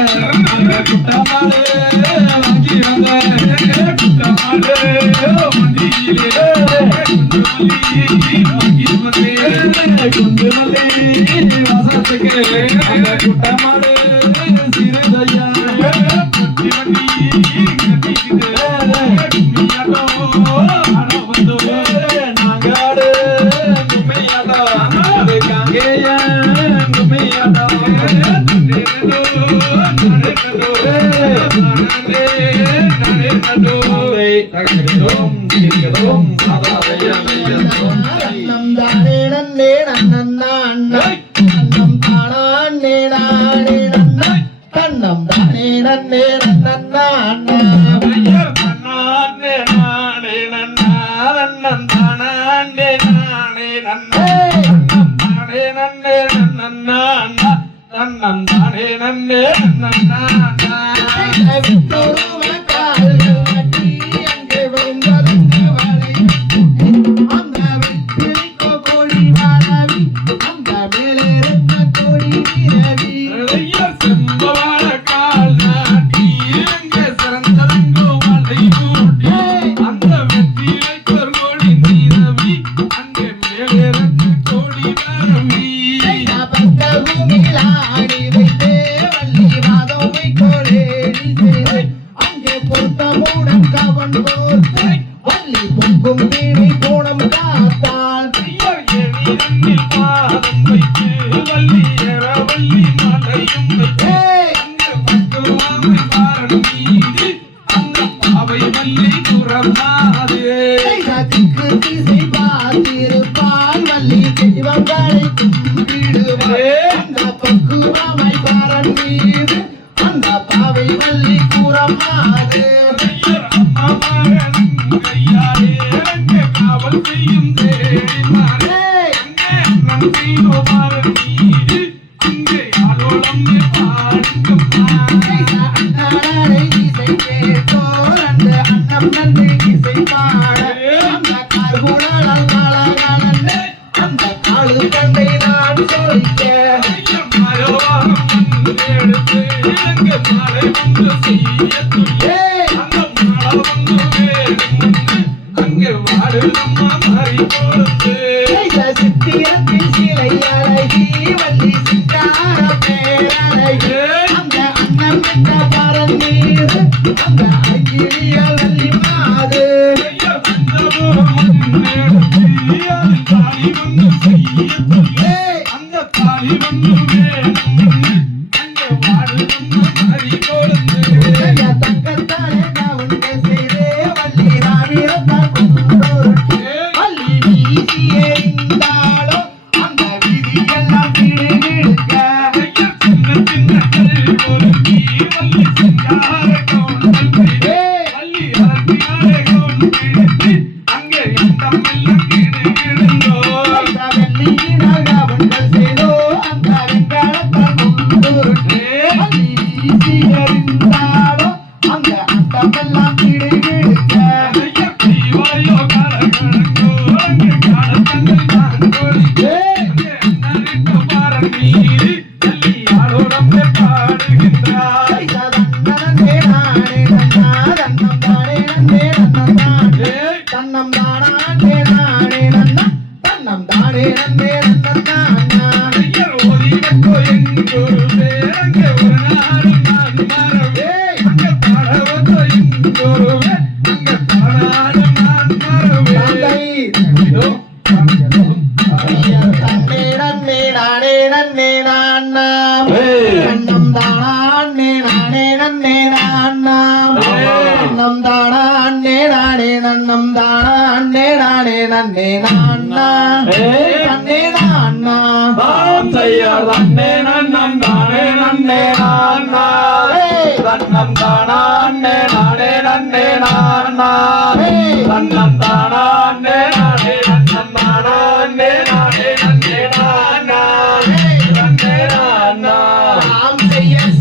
குட்டமாலே வாங்கி வந்த குட்டமாலே மண்டியிலே குண்டு மல்லி வசத்துக்கு குட்டமாலே சிறிதையா புத்தி வண்டி நாங்காடு கும்மையாட்டம் காங்கேய கும்மையாட்டம் தன்னம் தானே நன்னே நன்னன்னா தன்னம் தானே நானே நன்னா தன்னம் தானே நன்னே நன்னன்னா நன்னம் தானே நன்னே நன்னா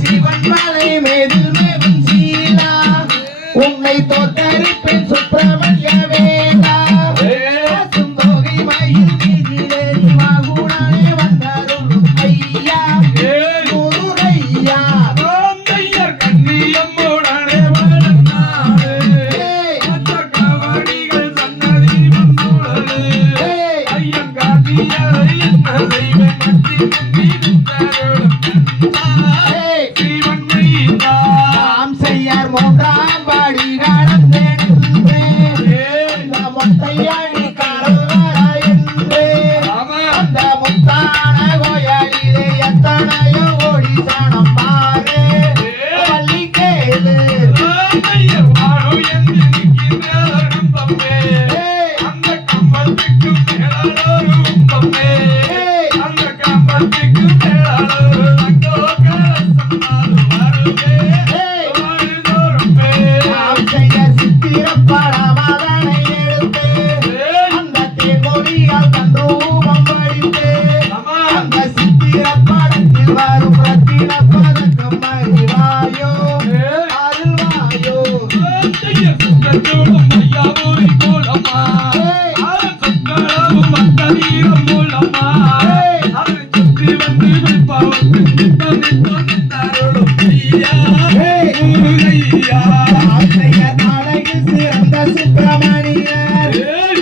சிவன் மலை மேதில் மேவும் மூன்றாம் படி கடந்து நின்று அந்த முத்தையடி கடல் வர என்று அந்த முத்தான கோயிலிலே எத்தனையோ ஓடி சனம் பாரு வள்ளி கேளு வரும் ரத்தின பதக்கம் அறிவாயோ அருள்வாயோ அழகில் சிறந்த சுப்பிரமணியர்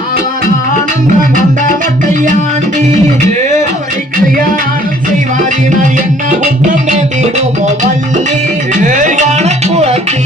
அவர் ஆனந்தம் கொண்ட மொட்டையாண்டி அவரை கல்யாணம் செய்வாரினால் என்ன குற்றம் நேர்ந்திடுமோ வள்ளி வனக்குளத்தி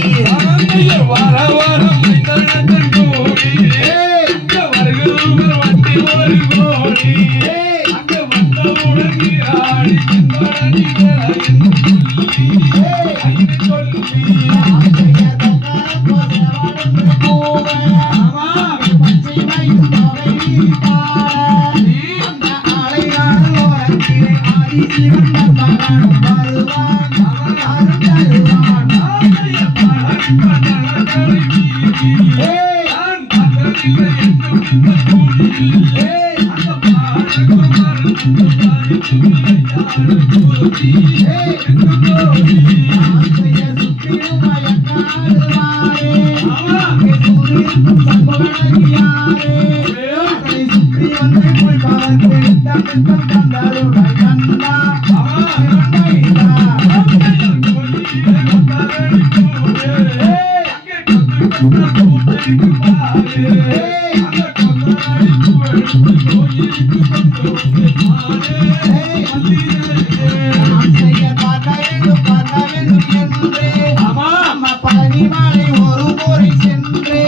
பழனிமலை ஒரு முறை சென்று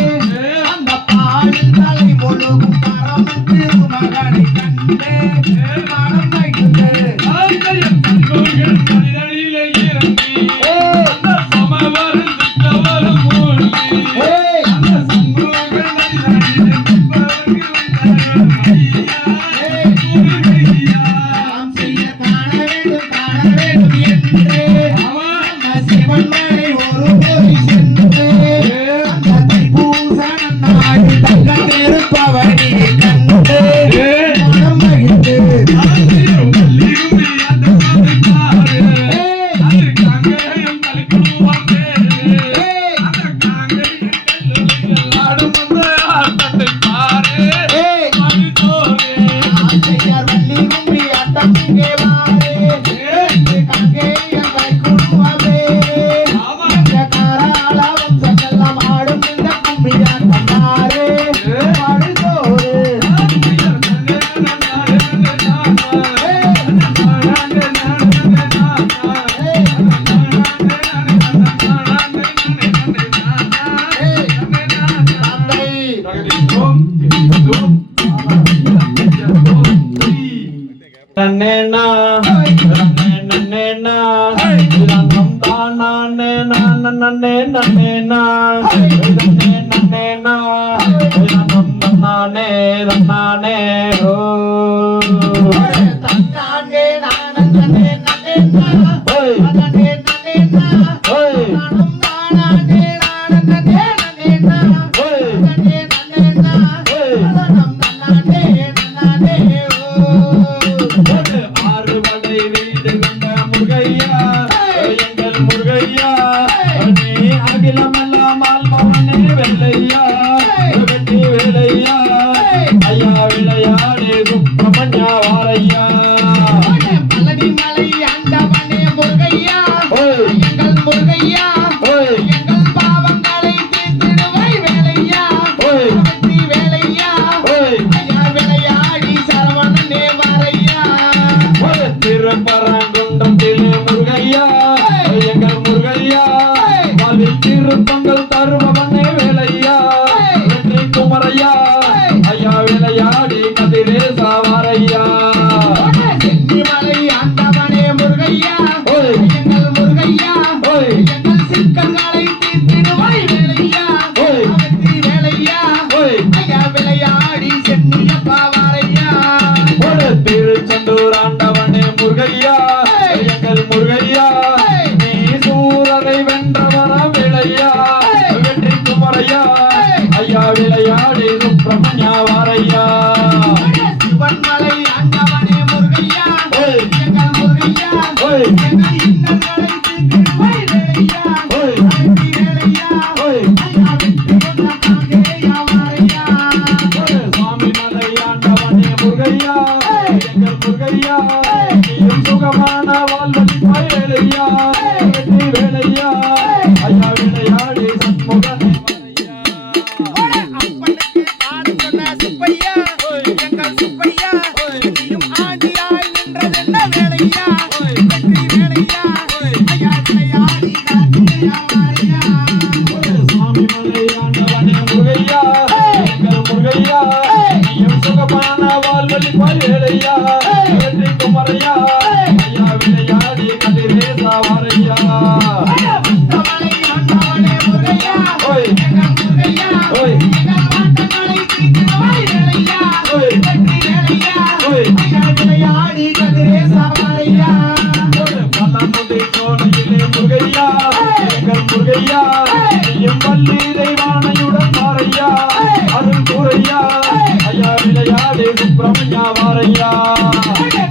அந்த பாலில் தலை முழுகும் பரம திருமகனை கண்டு மனம் மகிழ்ந்து திருப்பரங்குன்றத்திலே முருகையா எங்கள் முருகையா திருப்ப பொங்கல் தருபவனே வேலையா வெற்றி குமரையா ஐயா விளையாடி கதிரேசா வாரையா சென்னிமலை ஆண்டவனே முருகையா ஓய் எங்கள் முருகையா ஓய் எங்கள் சிக்கல்களை தீர்த்திடுவாய் வேலையா ஓய் வெற்றி வேலையா ஓய் ஐயா விளையாடி சென்னியப்பா வாரையா ஒரு திருச்செந்தூர் ஆண்டவனே முருகையா எங்கள் முருகையா நீ சூரரை வென்றவன விளையா வெற்றி குமரையா ஐயா விளையாடி சுப்பிரமணியா வாரையா சிவன்மலை ஆண்டவனே முருகையா ஓய் எங்கள் முருகையா ஓய் எங்கள் இன்னல்களை தீர்த்திடுவாய் வேலையா ஓய் வெற்றி வேலையா ஓய் ஐயா வெற்றி கொண்ட காங்கேயா வாரையா சுவாமி மலை ஆண்டவனே முருகையா எங்கள் முருகையா நீயும் சுகமான வாழ்வழிப்பாய் வேலையா வெற்றி வேலையா ஐயா விளையாடி சண்முகனே அப்பனுக்கு பாடு சொன்ன சுப்பையா எங்கள் சுப்பையா நீயும் ஆண்டியாய் நின்றதென்ன வேலையா வெற்றி வேலையா ஐயா விளையாடி கார்த்திகையா வாரையா சுவாமி மலை ஆண்டவனே முருகையா எங்கள் முருகையா நீயும் சுகமான வாழ்வழிப்பாய் வேலையா வெற்றி குமரையா ஐயா விளையாடி கதிரேசா வாரையா புத்தமலை ஆண்டவனே முருகையா ஓய் எங்கள் முருகையா ஓய் எங்கள் மாட்டங்களை தீர்த்திடுவாய் வேலையா ஓய் வெற்றி வேலையா ஓய் ஐயா விளையாடி கதிரேசா வாரையா பல்லமுடி சோலையிலே முருகையா எங்கள் முருகையா நீயும் பள்ளி தெய்வானையுடன் வாரையா அருள் கூரையா ஐயா விளையாடி சுப்பிரமணியா வாரையா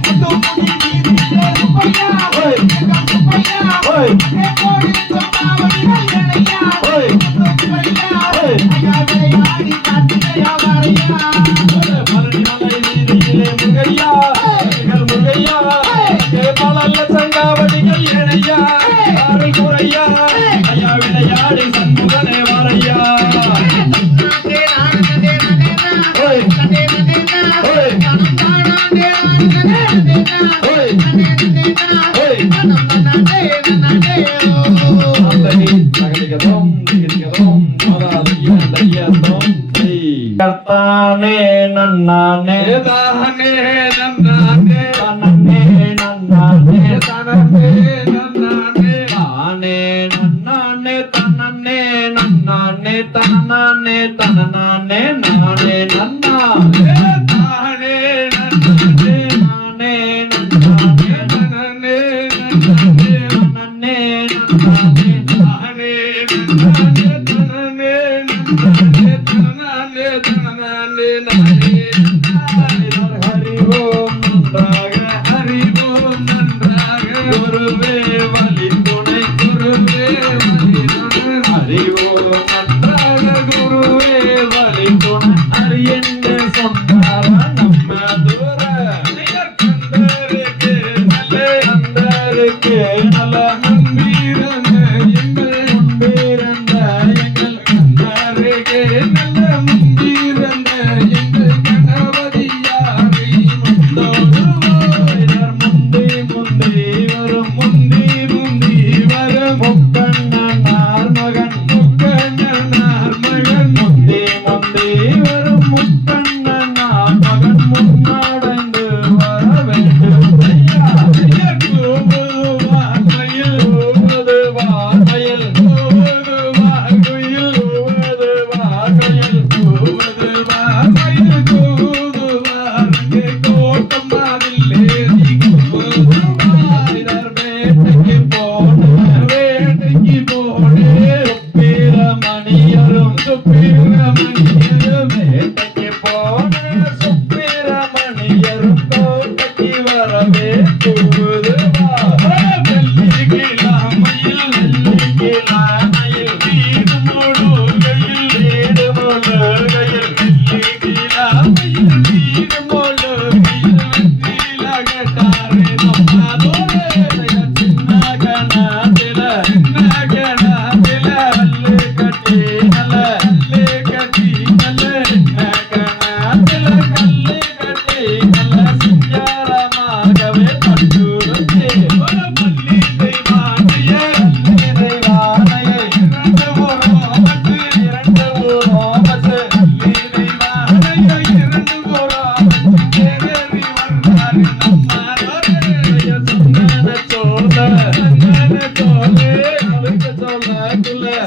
புத்துமுடி வீதியிலே சுப்பையா ஓய் எங்கள் சுப்பையா ஓய் கோடி சொன்னாவடிகள் வேலையா ஓய் சுப்பையா ஓய் ஐயா விளையாடி கார்த்திகையா வாரையா மலை வீதியிலே முருகையா எங்கள் முருகையா கேபாலல்ல சங்காவடிகள் ஏனையா அருள் கூரையா ஐயா விளையாடி சண்முகனே வாரையா ஓய் ஓய் ஓய் ஓய் அந்தரி தகதிகதம் திகதிகதம் மோதாதியம் தையதம் கர்த்தானே நன்னானே தானே நன்னானே தனனே நன்னானே தானே நன்னானே தானே நன்னானே தனனே நன்னானே தனனானே தனனானே நானே நன்னானே தானே நன்னானே நானே நன்னானே தானே நன்னானே தனனே நன்னானே தானே நன்னானே தானே நன்னானே தானே தானே நானே ஹரி ஓம் நன்றாக ஹரி ஓம் நன்றாக குருவே வழி துணை குருவே வழிநடை ஹரி ஓம் நன்றாக குருவே வழி துணை ஹரி என்று சொன்னார நம்ம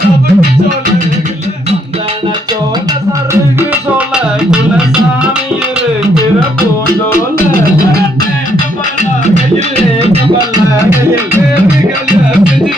சபக்கு சோழ சந்தன சோழ சருகு சோழ குலசாமி இருக்கிற பூஞ்சோல கமலகையில் தேர்வுகள் செஞ்சு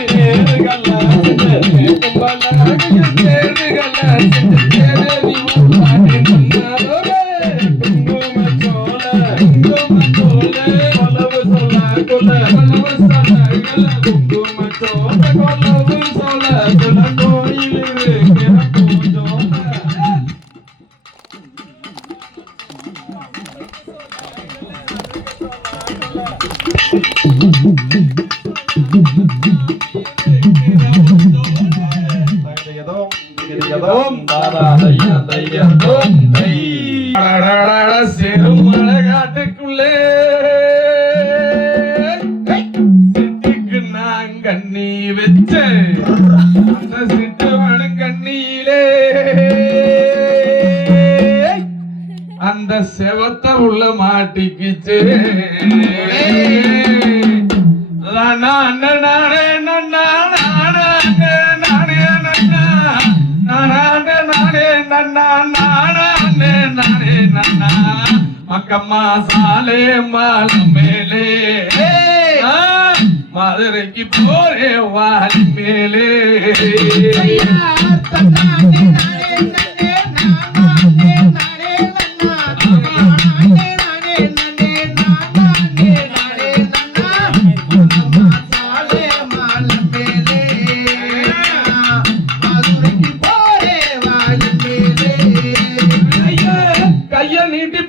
காட்டுக்குள்ளே சிட்டுக்கு நான் கண்ணி வச்ச அந்த சிட்டு கண்ணியிலே அந்த செவத்த உள்ள மாட்டிக்கிச்சு மக்கம்மா சாலே மாலை மேலே மதுரைக்கு போரே வாலி மேலே கைய நீட்டி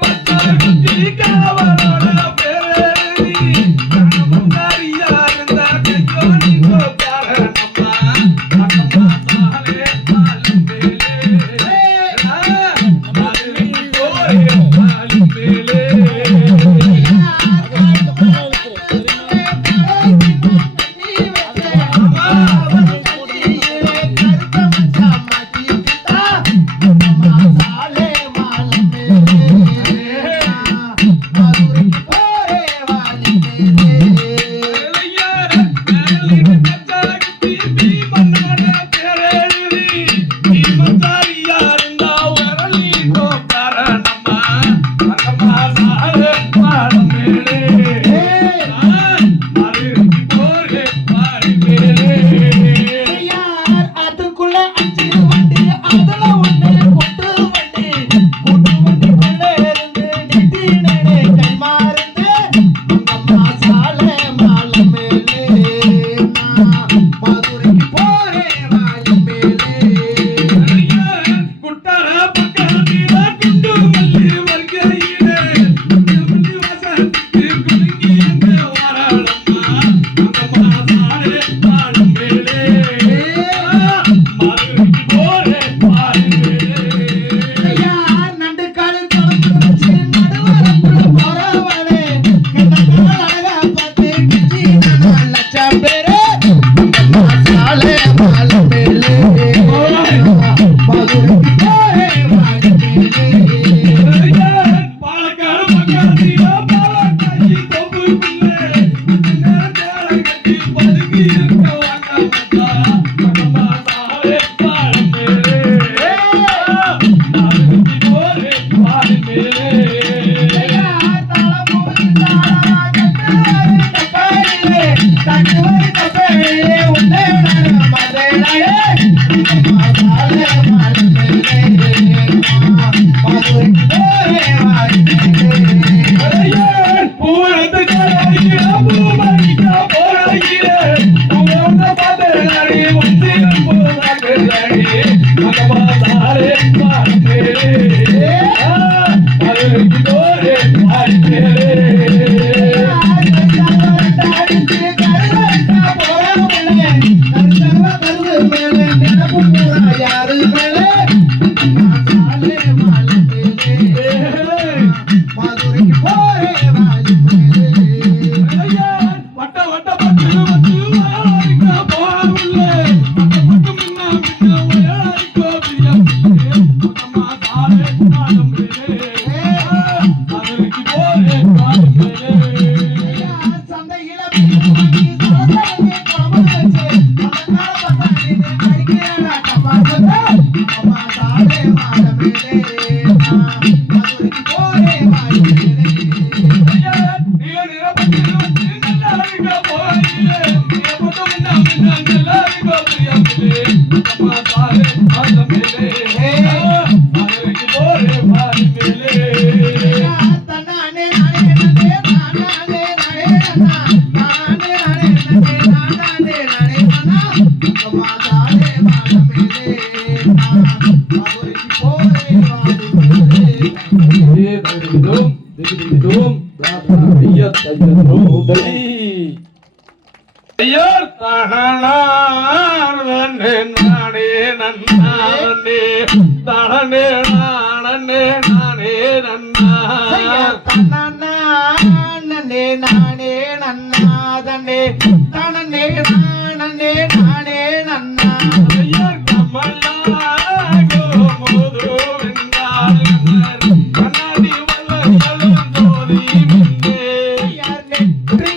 அம்மா சாலே மாடமேலே மதுரைக்கு போரே மாடமேலே ஐயர் தகனார் நானே நன்னானே தடனே நானே நானே நன்னா நானே நானே நன்னாதனே தனனே நானே நானே நன்னா ஐயர் கமலாகோ மோது வெந்தால் கண்ணாடி வல்லும் ஜோதி மின்னே யார் நெற்றி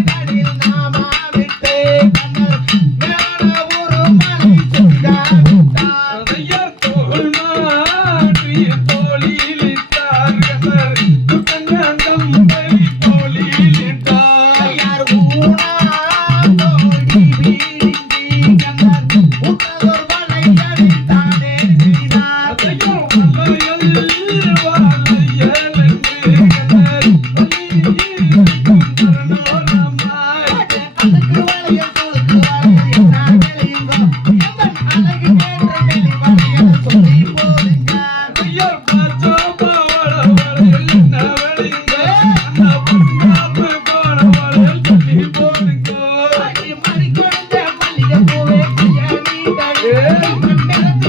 நடில் நாமாவிட்டே கண்ணல் மேல ஒரு மலை செங்காவிட்டார் ஐயர் தோல் மாற்றி தோளிலிட்டார் கண்ணங்கம் பலி தோளிலிட்டார் யார் ஊனா தோடி வீடி கண்ணல் உன்னதொரு மலை அடித்தானே செய்தார் ஐயர் வல்லையல் வல்லையல் அதுக்கு வளையல் தோளுக்கு வளையல் நான் வெளியுங்கோ எந்தன் அழகு கேட்ட வெளி வளையல் சொல்லி போதுங்க ஐயர் பாச்சோமா வளவளையல் நவளிங்க அண்ணா புண்ணாப்பு கோணவளையல் சொல்லி போடுங்கோ அடி மணி கொண்ட மல்லிகை பூவே கையா நீ தடி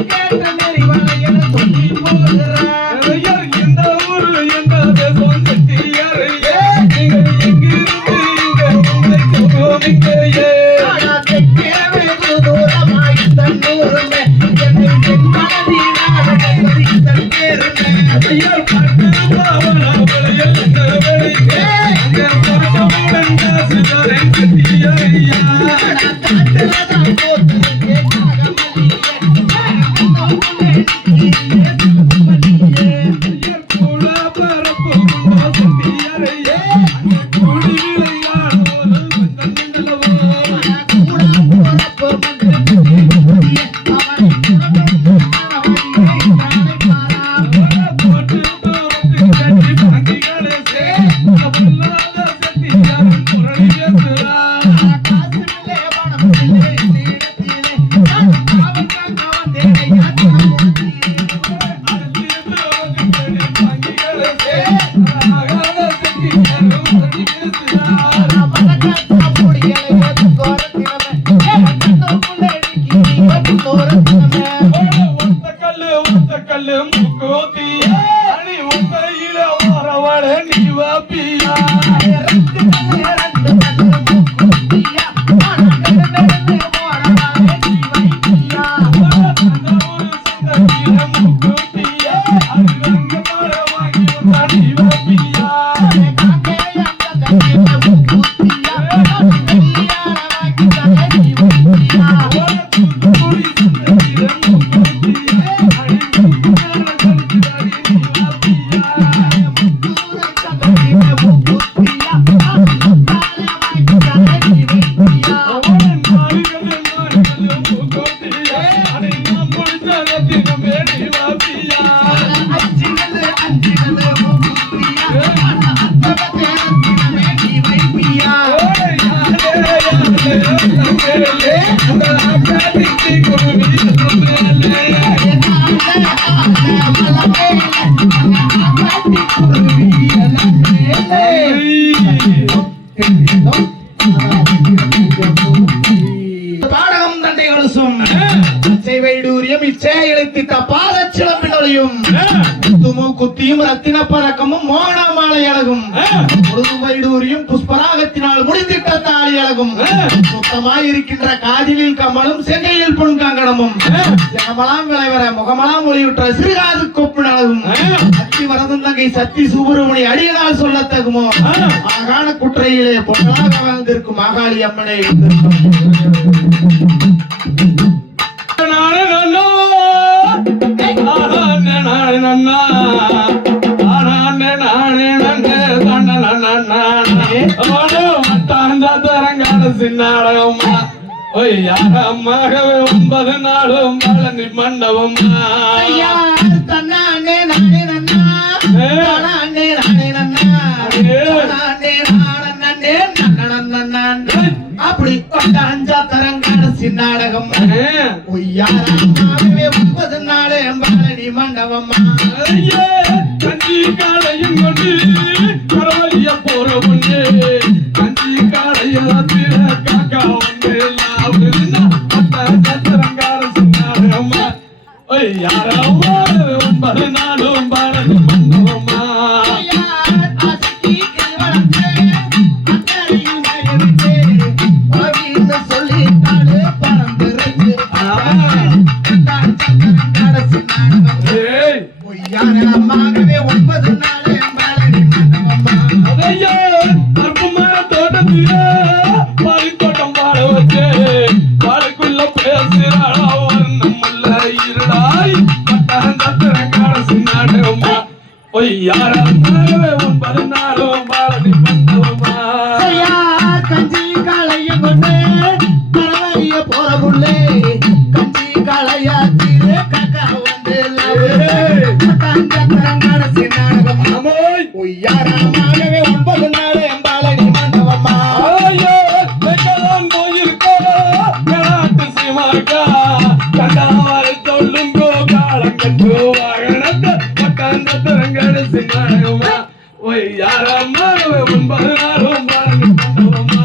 கேட்ட வெளி வளையல் சொல்லி போதுறான் ஐயர் இந்த ஊரு எந்த தேசம் செட்டியாரையே நீங்கள் எங்கிருந்து இங்க உங்களை சோமிக்கையே ஆனா தெற்கே வெகு தூரமாய் தன்னூருமே என்னை என் மனதினாலே தன் பேருமே ஐயர் பாட்டு வளவளையல் நவளிங்க அங்க பொறுத்தமுடன் தாசுதாரன் செட்டியாரையா நான் காட்டுலதான் போத்திருக்கே காகமல்லியே ஐயர் கூடா பரப்பு குண்டா செட்டியாரையே அங்க கூடி விளையாடுவோம் தன்னிலவோ கல்லு முக்கூத்திய அடி உத்தையில வரவழ நீ வாப்பியா முக்கூத்திய அடி வங்க மர வாங்கி நீ வாப்பியா பாடகம் தண்டை கொலுசும் வைடூரியம் இச்சேயளித்திட்ட பாதச்சிலம்பினொலியும் குத்துமு குத்தியும் ரத்தின பதக்கமும் மோகனமாலை அழகும் முழுது வைடூரியும் புஷ்பராகத்தினால் முடிந்திட்ட தாலி அழகும் சுத்தமாயிருக்கின்ற காதிலில் கமலும் செங்கையில் பொன் கங்கணமும் ஜனமலாம் விளைவர முகமலாம் ஒளியுற்ற சிறுகாது கொப்பின் அழகும் அத்தி வரதும் தங்கை சத்தி சுப்பிரமணி அடியனால் சொல்லத்தகுமோ ஆகான குற்றையிலே பொன்னாக வாழ்ந்திருக்கும் மாகாளி அம்மனை நானே ஜாதரங்கான சின்னாடகம்மா யாரம்மாகவே 9 நாளும் பழனி மண்டபம்மா தன்னானே நானே நன்னா தானே நானே நன்னா தானே நானே நன்னனன்னே அப்படி கொண்டாஞ்சா தரங்கான சின்னாடகம் ஒய்யாரம்மாவே 9 நாளே பழனி மண்டபம்மா கஞ்சி காலையும் கொண்டு கரவலிய போற பொண்ணு கஞ்சி காலையில திர காக்கா வந்து ஜாதரங்கான சின்னாடகம்மா யாரம்மா 9 நாளும் பழனி மண்டபம்மா அம்மாகவே 9 நாளே பழனி மண்டபம்மா பாலித்தோட்டம் பாட வச்சு பாலுக்குள்ள பேசுறாளா நம்மள இருடாய் ஜாதரங்கான சின்னாடகம்மா யாரம்மாகவே 9 நாளும் பழனி மண்டபம்மா கஞ்சி காலையும் கொண்டு பரவலிய போற புள்ளே கஞ்சி காலையா தீரே காக்கா வந்து தரங்கான சின்னாடகம் ஒய்யாரமாகவே 9 நாளே பழனி மண்டபம்மா போயிருக்கா சீமாக்கா கண்டாவரை சொல்லுங்கோ காலங்கட்டு வாகனத்தை ஜாதரங்கான சின்னாடகம்மா யாரம்மாகவே 9 நாளும் பழனி மண்டபம்மா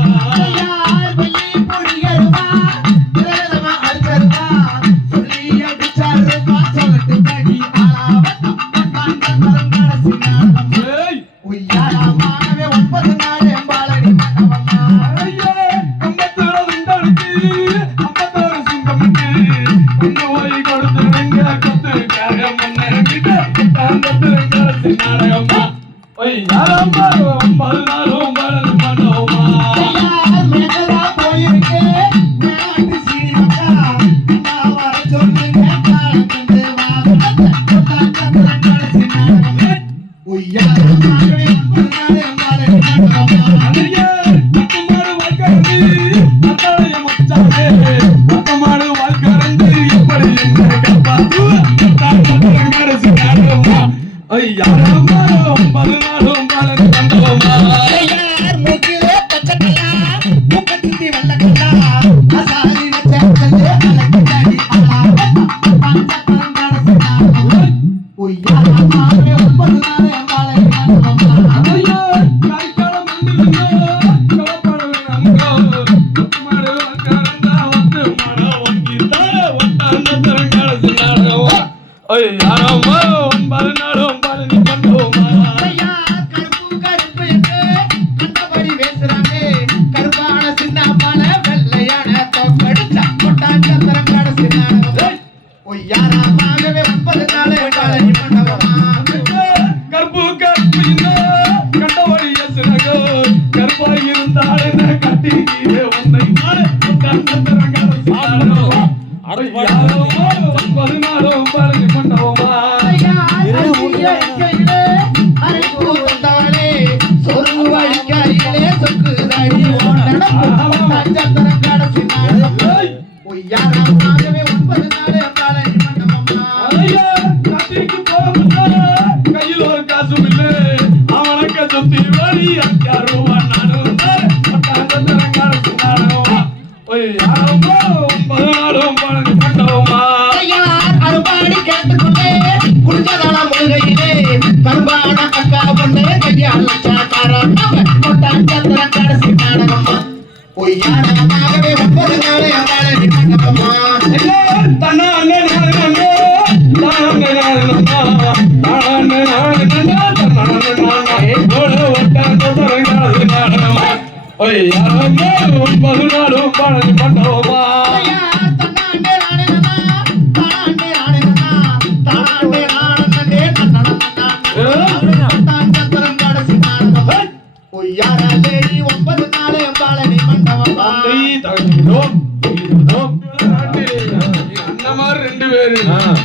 அண்ணன்மார் 2 பேரு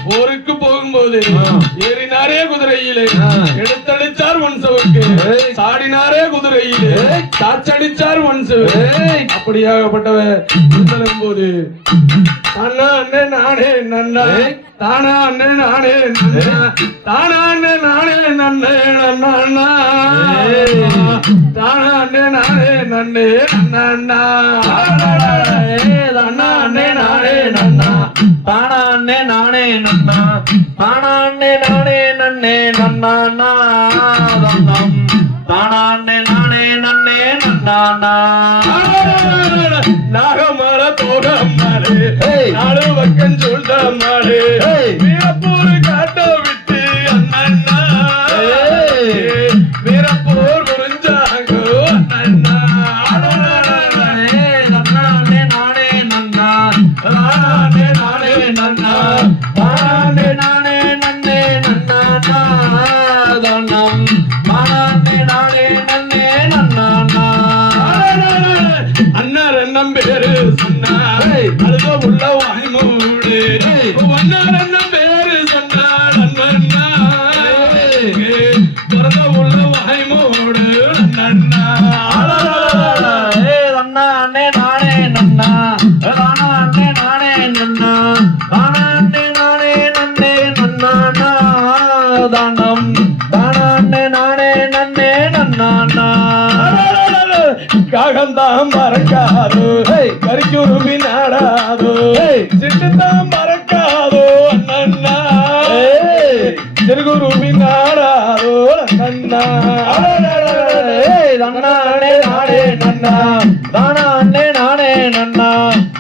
போருக்கு போகும்போது ஏறினாரே குதிரையிலே எடுத்தடிச்சார் ஒன்சவுக்கு சாடினாரே குதிரையிலே சாச்சடிச்சார் ஒன்சவு அப்படியாகப்பட்டவ போது அண்ணா அண்ணே நானே நன்னா தானா அண்ணே நானே நன்னா தானா அண்ணே நானே நன்னே நன்னா தானா அண்ணே நானே நன்னே நன்னா தானா அண்ணே நானே நன்னா தானா அண்ணே நானே நன்னா தானா அண்ணே நானே நன்னே நன்னா தானா அண்ணே நானே நன்னே நன்னா நாகமர தோகமாறு நாடு பக்கம் சொல்றாரு வீரப்பூர் காட்ட விட்டு அண்ணா வீரப்பூர் குறிஞ்சாங்கோ அண்ணா நானே நானே நன்னா நானே நானே நன்னா நானே நானே நன்னே நன்னா தனம் நானே நானே நன்னே நன்னா அண்ணர் என்னம் பேரு சொன்னார் அழுத உள்ள வாய் மூடு அண்ணர் என்னம் பேரு சொன்னார் அண்ணா பிறந்த உள்ள வாய் மூடு அண்ணா அண்ணே நானே நன்னா அண்ணே நானே நன்னா அண்ணே நானே நன்னே நன்னா தானம் தானே நானே நன்னே நன்னா காகம்தான் மறக்காதோ கரிக்குருவி நாடாதோ சிட்டுத்தான் மறக்காதோ அண்ணா சிறுகுருவி நாடாதோ அண்ணா அண்ணே நானே நன்னா தானா அண்ணே நானே நன்னா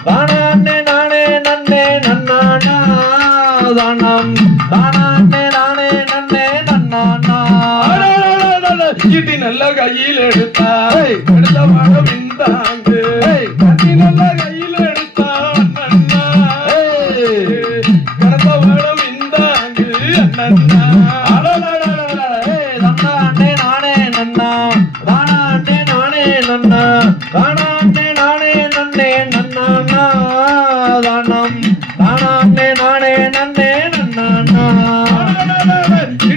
தானா அண்ணே நானே நன்னே நன்னா தானம் தானா அண்ணே நானே நன்னே நன்னா இடி நல்ல கையில் எடுத்தா எடுத்த வாழ விந்தாங்கு கட்டி நல்ல கையில் எடுத்தா அண்ணா கடந்த வாழ விந்தாங்கு அண்ணா அண்ணே நானே நன்னா தானா அண்ணே நானே நன்னா தானா அண்ணே நானே நன்னே நன்னா தானம் தானா அண்ணே நானே நன்னே நன்னா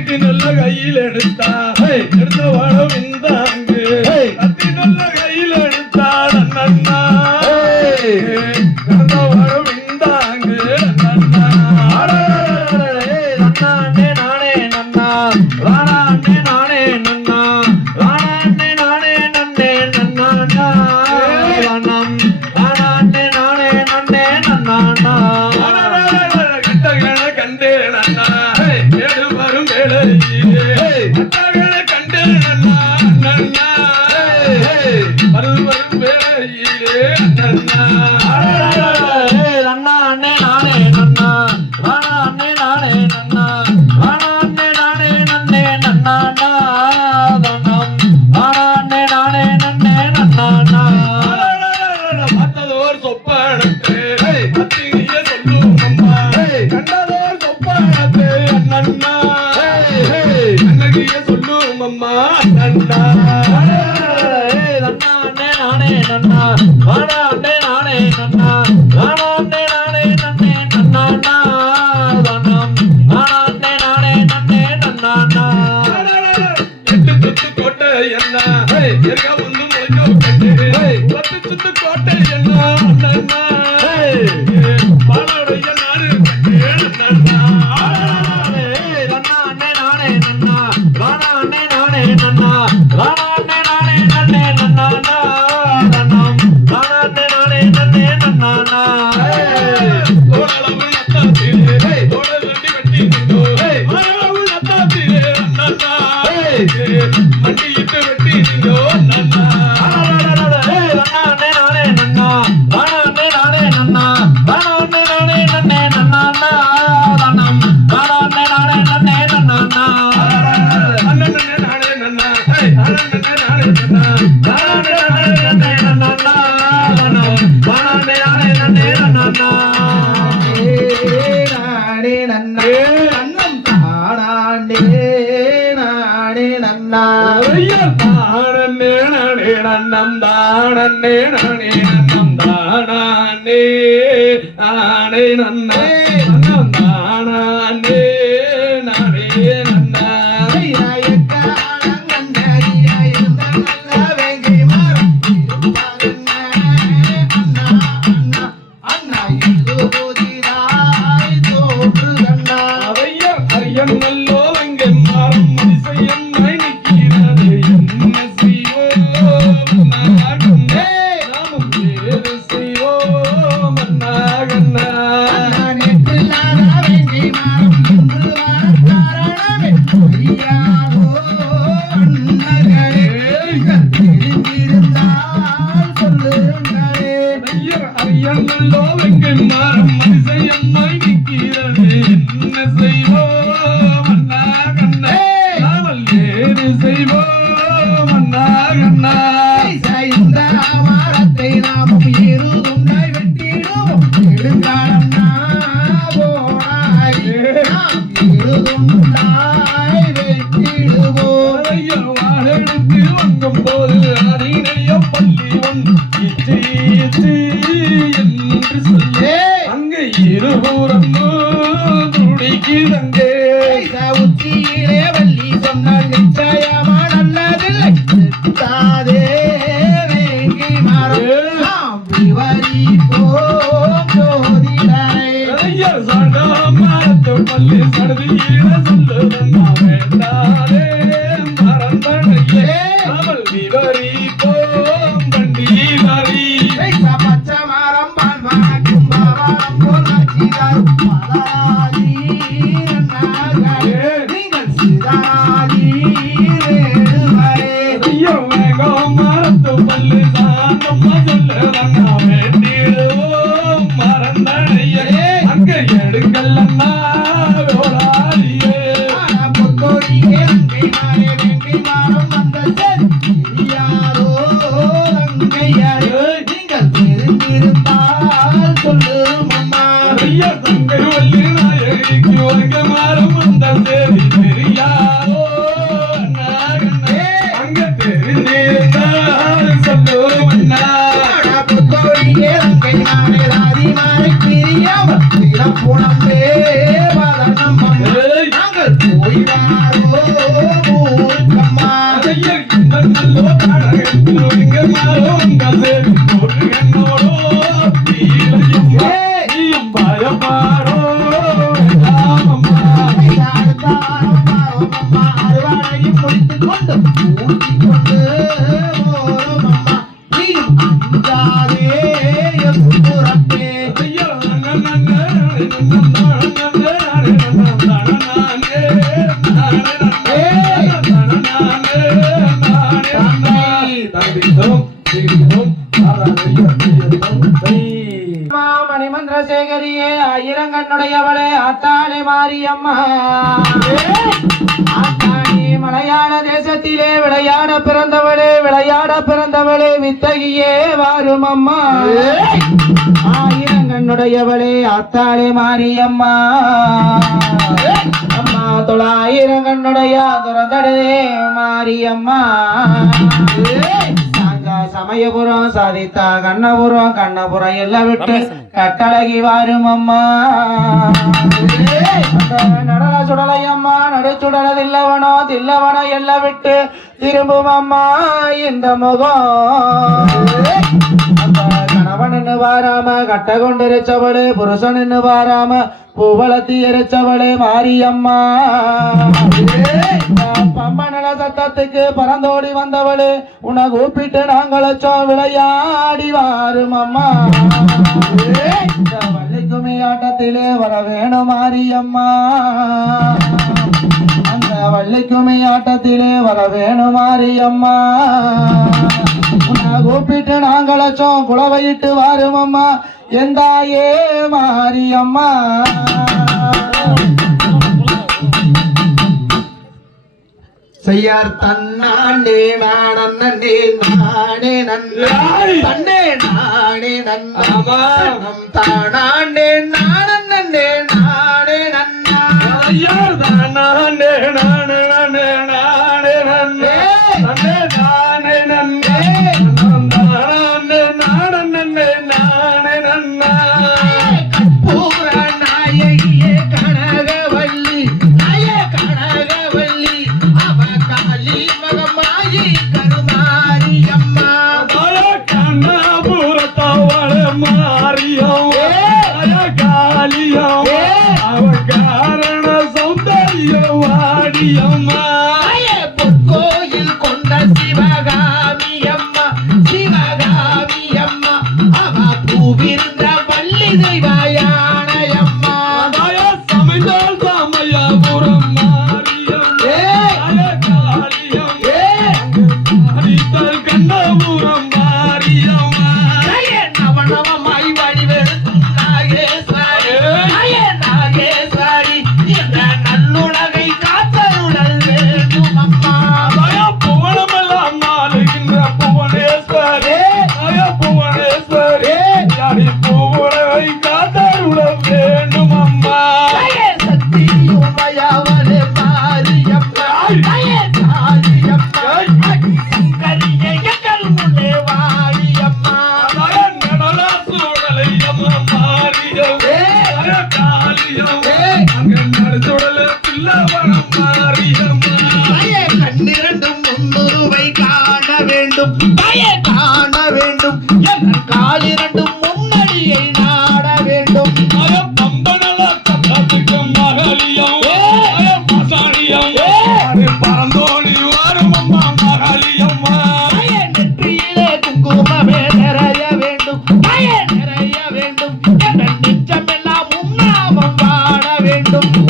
இடி நல்ல கையில் எடுத்தா எடுத்த வாழ விந்தாங்கு கத்தி நல்ல கையில் எடுத்தாள் அண்ணா கடந்த வாழ விந்தாங்கு அண்ணா அண்ணே நானே நன்னா ராணா அண்ணே நானே நன்னா ராணா அண்ணே நானே நன்னே நன்னா தானம் ராணா அண்ணே நானே நன்னே நன்னா கட்டகன கண்டே நன்னா ஏடு வரும் வேளையிலே கட்டகன கண்டே நன்னா நன்னா வரும் வரும் வேளையிலே நன்னா அண்ணா அண்ணே நானே நன்னா ராணா அண்ணே நானே நன்னா ராணா அண்ணே நானே நன்னே நன்னா தானம் ராணா அண்ணே நானே நன்னே நன்னா பார்த்ததோர் சொப்பனத்தை பத்தினிய சொல்லும் அம்மா கண்டதோர் சொப்பனத்தை அண்ணா அண்ணகிய சொல்லும் அம்மா அண்ணா அண்ணே நானே நன்னா ராணா அண்ணே நானே நன்னா ராணா அண்ணே நானே நன்னே நன்னா தானம் ராணா அண்ணே நானே நன்னே நன்னா எட்டு சுத்து கோட்டை என்ன எங்க வந்து முளைக்க பத்து சுத்து கோட்டை என்ன அண்ணா பாலாடைய நாடு அண்ணா அண்ணே நானே நன்னா ராணா அண்ணே நானே நன்னா ராணா அண்ணே நானே நன்னே நன்னா தானம் ராணா அண்ணே நானே நன்னே நன்னா தோளளவு நத்தாத்திலே தோள வெட்டி வெட்டி நின்றோ அளவு நத்தாத்திலே அண்ணா மண்டியிட்டு வெட்டி நின்றோ அண்ணா அண்ணே நானே நன்னா ராணா அண்ணே நானே நன்னா ராணா அண்ணே நானே நன்னே நன்னா தானம் ராணா அண்ணே நானே நன்னே நன்னா அண்ணே நானே நன்னா அண்ணே நானே நன்னா ராணா அண்ணே நானே நன்னே நன்னா தானம் ராணா அண்ணே நானே நன்னே நன்னா நானே நன்னா அண்ணம் தானே நானே நன்னா தானே நானே நன்னம் தானே நானே நன்னம் தானே நானே நன்னா மாறம் என்று வர காரணமே ஐயாவோ அண்ணர்களே தெரிந்திருந்தால் சொல்லுங்களே. ஐயங்களோ வெங்கை மாறம் அதிசயம்மாய் நிற்கிறது என்ன செய்வோம் அண்ணா கண்ணா நாவல் ஏது செய்வோம் அண்ணா கண்ணா. இந்த மரத்தை நாமும் இருதுண்டாய் வெட்டிடுவோம் நெடுங்காலம் போனாய் நாம் இருதுண்டாய் வெட்டிடுவோம். ஐயா வாழெடுத்து வங்கும் போது அறிணைய பள்ளி ஒன்று இச்சி இச்சி என்று சொல்லி அங்கே இருபுறம் துடிக்குதங்கே. உச்சியிலே வள்ளி சொன்னால் நிச்சயமா நல்லதில்லை தாதே வேங்கி மரம் நாம் விவரிப்போம் ஜோதிடரை. ஐயா சாண்டா மரத்து பள்ளி சடுதியிட சொல்லுதன்னா வேண்டாதே மறந்தனையே அவள் விவரிப்போம் பண்டிதரி. பச்சை மரம் பால் மணக்கும் பவளம் போல் நச்சிதரும் பலராதி நன்னார்களே. நீங்கள் சிதறாதி வேடுவரே. ஐயோ வேகம் மரத்து பள்ளி சாண்டம்மா சொல்லுதன்னா வேண்டிடுவோம் மறந்தனையே அங்க எடுங்கள் அண்ணா ஓடாதியே. பொற்கொடியே அங்கை மாறே வெங்கை மாறம் வந்த தெரியாதோ தங்கையாரே. நீங்கள் தெரிந்திருந்தால் சொல்லும் அம்மா. ஐயா தங்கை வள்ளி நாயகிக்கு வங்க மரம் வந்த சேரி தெரியாதோ அண்ணா கண்ணே அங்க தெரிந்திருந்தால் சொல்லும் அண்ணா. பொற்கொடியே அங்கை மாறே ராதி மாறை பிரியாமல் புலம்பே வதனம் அம்மா. நாங்கள் போய் வாரோ ஊருக்கம்மா. ஐயா இந்த நல்லோ தாடகத்தில் வங்க மரம் வந்த சேரி ஒரு கண்ணோடோ தீரையும் நீயும் பயப்பாடோ அம்மா. அடுத்த வாரம் வாரோம் அம்மா. அறுவடையும் முடித்துக் கொண்டு ஊட்டிக் கொண்டு போரும் அம்மா. நீயும் அஞ்சாதே எம் புறப்பே. ஐயா மணிமந்திரசேகரியே ஐயரங்கண்ணுடையவளே ஆத்தாளே மாரியம்மா. ஆத்தாளி மலையாள தேசத்திலே விளையாட பிறந்தவளே வித்தகியே வாரும் அம்மா. ஆயிரங்கண்ணுடையவளே ஆத்தாளே மாரியம்மா. அம்மா தொழாயிரங்கண்ணுடைய துறந்தடே மாரியம்மா. சமயபுரம் சாதித்தா கண்ணபுரம் எல்லாம் விட்டு கட்டழகி வாரும் அம்மா. நடன சுடலையம்மா நடுச்சுடலதில்லவனோ தில்லவனோ எல்லாம் விட்டு திரும்பும் அம்மா இந்த முகம். கணவன் வாராம கட்ட கொண்டிருச்சவளே புருஷன் வாராம பூவளத்தி எரிச்சவளே மாரியம்மா. பம்பனல சத்தத்துக்கு பறந்தோடி வந்தவளே உன்னை கூப்பிட்டு நாங்களச்சோ விளையாடி வாரும் அம்மா. வள்ளிக்குமி ஆட்டத்திலே வர வேணும் மாரியம்மா. அந்த வள்ளிக்குமி ஆட்டத்திலே வர வேணும் மாரியம்மா. உன்னை கூப்பிட்டு நாங்களச்சோம் குளவையிட்டு வாரும் அம்மா எந்தாயே மாரியம்மா. செய்யார் தன்னாண்டே நானே நானே நன்னே நானே நன்னம் தானாண்டே நானே நானே நன்னா. ஐயார் தானே நானே நானே நானே நன்னே நன்னே நானே நன்னே தானே நானே நானே நன்னா. பூர நாயகியே கனகவல்லி கனகவல்லி அவ காளி மகமாயி கருமாரியம்மா. கண்ணபுரத்தவள மாரியம் காளியம் அவ காரண சௌந்தரிய வாடியம்மா. பொற்கோயில் கொண்ட சிவகாமியம்மா சிவகாமியம்மா அவ பூவிருந்த வள்ளி தெய்வயானையம்மா. சமைந்தால்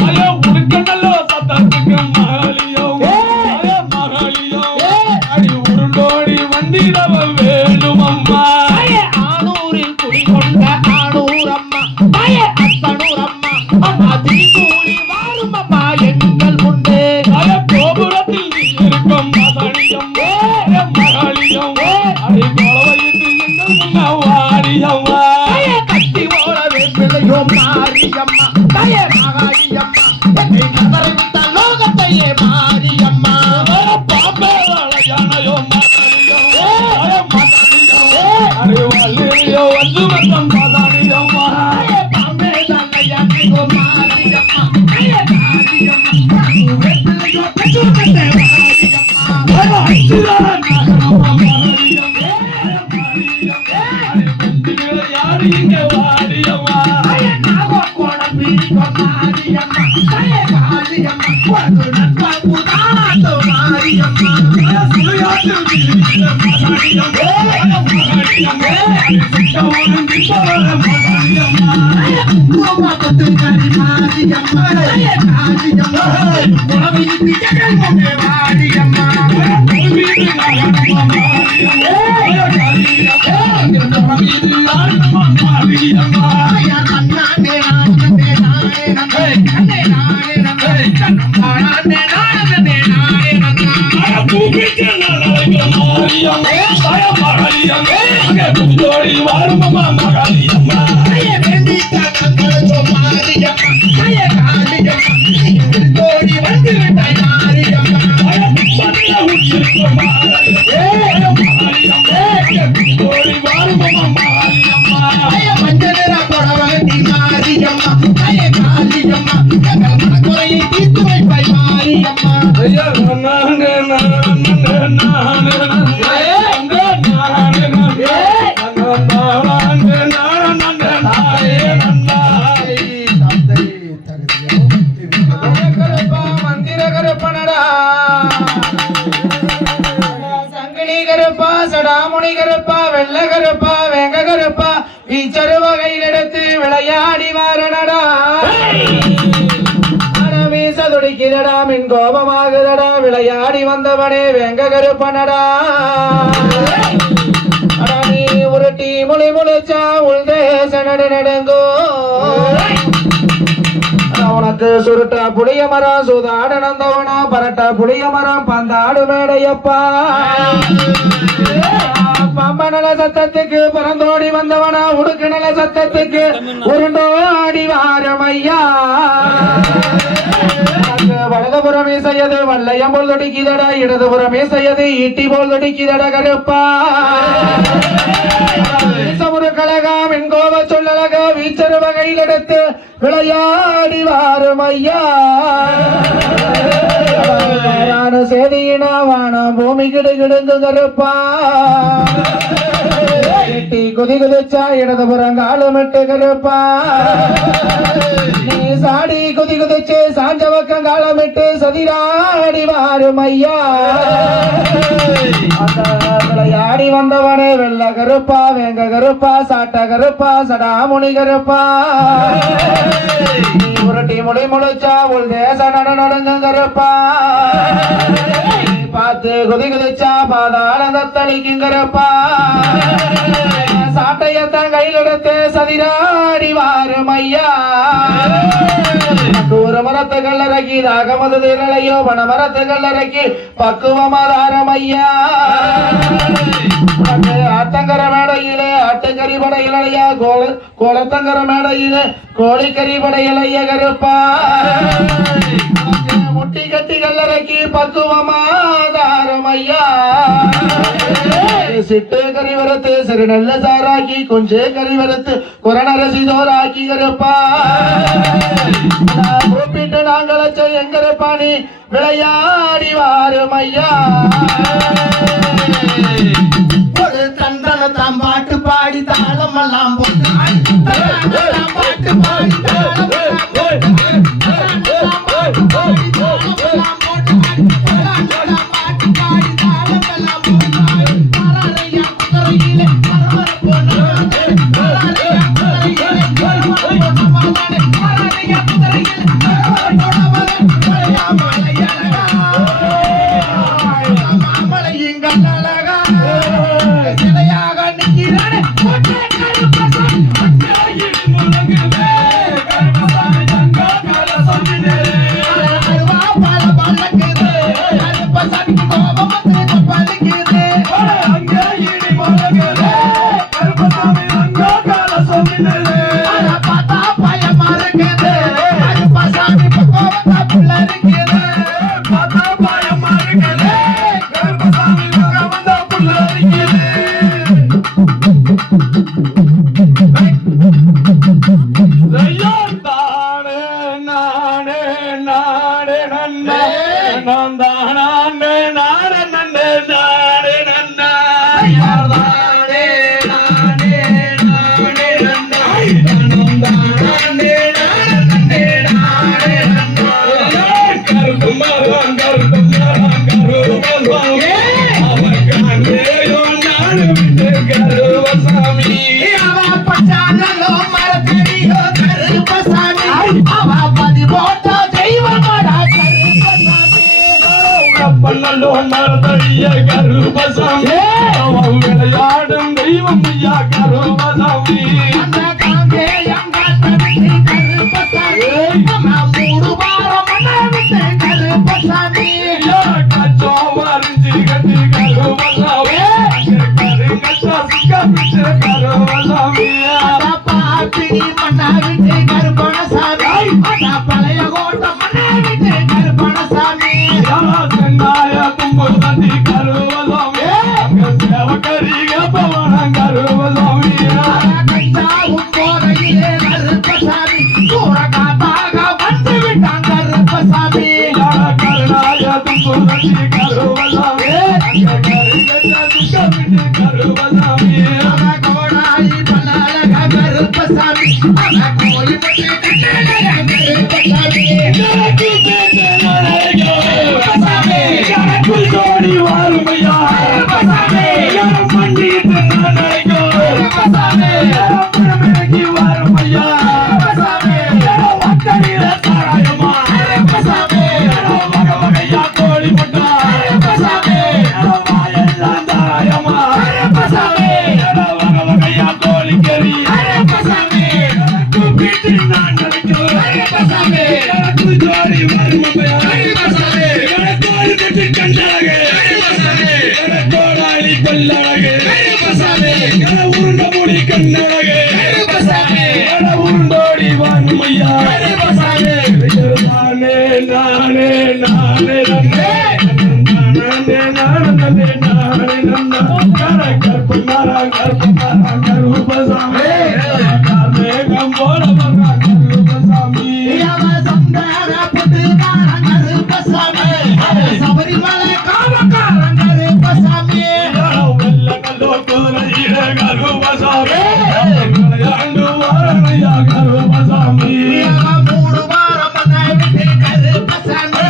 ஐயா உனக்கு நல்ல சத்தத்துக்கு மகளியம் மகளியம் அடி உருண்டோடி வந்திடவ வேணும் அம்மா ஆனூரில் குடிகொண்ட ஆனூர் அம்மா அத்தனூர் அம்மா அம்மா தீசூடி வாரும் அம்மா எங்கள் முன்னே ஐயா கோபுரத்தில் நீ இருக்கும் மகளியம் மகளியம் அடி கொலவையிட்டு எங்கள் முன்ன வாரியம்மா கட்டி ஓடவே பிள்ளையோ மாரியம்மா தயே மகாரியம்மா என்னை கதறி விட்ட லோகத்தையே மாரியம்மா பாப்பே யானையோ மகளியம் மகளியம் அடி வள்ளியோ வந்து வந்தம் மகளியம்மா பாம்பே தன்னையோ மாரியம்மா தயே மாரியம்மா பிள்ளையோ பெற்றோர்கிட்ட மாரியம்மா யாரு இங்க வாரியம்மா நாகோட பீடிக்கோ மாரியம்மா தயே மாரியம்மா ஒரு நட்பா புதானோ மாரியம்மா குருமா கொத்து கறி மாரியம்மா தயே மாரியம்மா குலவிதி ஜெகன் முன்னே மாரியம்மா ஐயா கண்ணானே நானே நானே நம்பே கண்ணே நானே நம்பே கண்ணானே நானே நானே ஐயா வேண்டி கண்ணோ மாரியம்மா தயே மாரியம்மா தோடி வந்து விட்டாய் மாரியம்மா ஐயா மஞ்சள் புடவகட்டி மாரியம்மா தயே மாரியம்மா எங்கள் மனக்குறையை தீர்த்து வைப்பாய் மாரியம்மா மந்திர கருப்பனடா சங்கிலி கருப்பா சடாமுனி கருப்பா வெள்ள கருப்பா வெங்க கருப்பா வீச்சரு வகையில் எடுத்து விளையாடி வாரணடா வீச துடிக்கிறடா மின் கோபமாகுதடா விளையாடி வந்தவனே வெங்க கருப்பனடா அடா நீ உருட்டி முளி முழிச்சா உள்தேச நடு நடுங்கோ உனக்கு சுருட்டா புளிய மரம் சூதாட நந்தவனா பரட்டா புளிய மரம் பந்தாடு மேடையப்பா பம்ப நல சத்தத்துக்கு பறந்தோடி வந்தவனா உடுக்கு நல சத்தத்துக்கு உருண்டோடி வாரமையா வலதுபுறமே செய்யது வல்லையம் போல் தொடிக்குதடா இடதுபுறமே செய்யது ஈட்டி போல் தொடிக்குதடா கருப்பா ஒரு கழகம் என் கோப சொல்லழக வீச்சரு வகையில் எடுத்து விளையாடி வாரும் ஐயா சேதியினா வானம் பூமி கிடு கிடுங்கு கருப்பா எட்டி குதி குதிச்சா இடதுபுறம் காலமிட்டு கருப்பா நீ சாடி குதி குதிச்சு சாஞ்ச பக்கம் காலமிட்டு சதிராடி வாரும் ஐயா விளையாடி வந்தவனே வெள்ள கருப்பா வேங்க கருப்பா சாட்ட கருப்பா சடாமுனி கருப்பா நீ உருட்டி முடி முழிச்சா உள் தேச நடு நடுங்க கருப்பா பார்த்து குதி குதிச்சா பாதாள தளிக்கும் கருப்பா சாட்டையத்தான் கையில் எடுத்து சதிராடி வாரும் ஐயா ஒரு மரத்துகள் இறக்கி தாகமது திரளையோ பண மரத்துகள் இறக்கி பக்குவமாதாரம் ஐயா ஆத்தங்கர மேடையிலே ஆட்டுக்கறி படையிலையா கோலத்தங்கர மேடையிலே கோழிக்கறி படையிலைய கருப்பா முட்டி கட்டிகள் இறக்கி பக்குவமாதாரம் ஐயா சிட்டு கறி வறுத்து சிறு நல்ல சாராக்கி கொஞ்சே கறி வறுத்து கொரணரசி தோராக்கி கருப்பா கூப்பிட்டு நாங்களச்ச எங்கருப்பா நீ விளையாடி வாரும் ஐயா ஒரு தந்தன தாம் பாட்டு பாடி தாளம் எல்லாம் போட்டு பாட்டு பாடி தாளம் நானே நன்னா நான் தானே நானே நன்னே நானே நன்னா தானே நானே நானே நன்னா தானே நானே நானே நன்னா கருப்பு மரம் கருப்பு மரம் கருப்பு மரம் அவன் காணேயோ நான் விட்டு கருவசாமி அவ பச்சானலோ மரத்தடியோ கருப்பசாமி அவ பதி போட்ட தெய்வமடா கருப்பசாமி பண்ணலோ மரத்தடிய கருப்பசாமி அவன் விளையாடும் தெய்வம் ஐயா கருப்பசாமி அந்த காங்கேயம் காத்தடி கருப்பசாமி நம்ம மூடு வாரம் மனவிட்டு கருப்பசாமி கச்சோ வரிஞ்சி கட்டி கருப்பசாமி கருங்கச்சா சிக்கப்பிச்சு கருப்பசாமி பாப்பினி மன்னாவிட்டு கருப்பணசாமி அந்த பழைய கோட்டை மன்னாவிட்டு கருப்பணசாமி சென்னாய தும்பு தந்தி கருவசாமி அங்க சேவக்கரிக பவனம் கருவசாமி கஞ்சாவும் போதையிலே கருப்பசாமி சூரகாத்தாக வந்து விட்டான் கருப்பசாமி கருணாய தும்பு தந்தி கருவசாமி அங்க கருங்கச்சா சிக்கப்பிச்சு கருவசாமி கோடாயி பல்லாலக கருப்பசாமி கோழி பற்றி கருப்பசாமி ஜோடி வாருமையா மண்டிட்டு வாருமையா வக்கடியில சாராயமா வகை வகையா கோழி முட்டா வாயெல்லாம் சாராயமா வகை வகையா கோழி கறி கூப்பிட்டு நான் நினைக்கிறேன் ஜோடி வாருமையா கோழி கட்டி கண்டாக கோடாளி கொல்லழகு உருண்ட முடி கண்ணழகு உருண்டோடி வாங்குமையா நானே நானே நானே நானே நானே நானே நானே கற்பு மாறா கருப்பசாமி கம்போட கருப்பசாமி சபரிமலை காவக்காரன் கருப்பசாமி மூணு வாரம் மன்னாவிட்டு கருப்பசாமி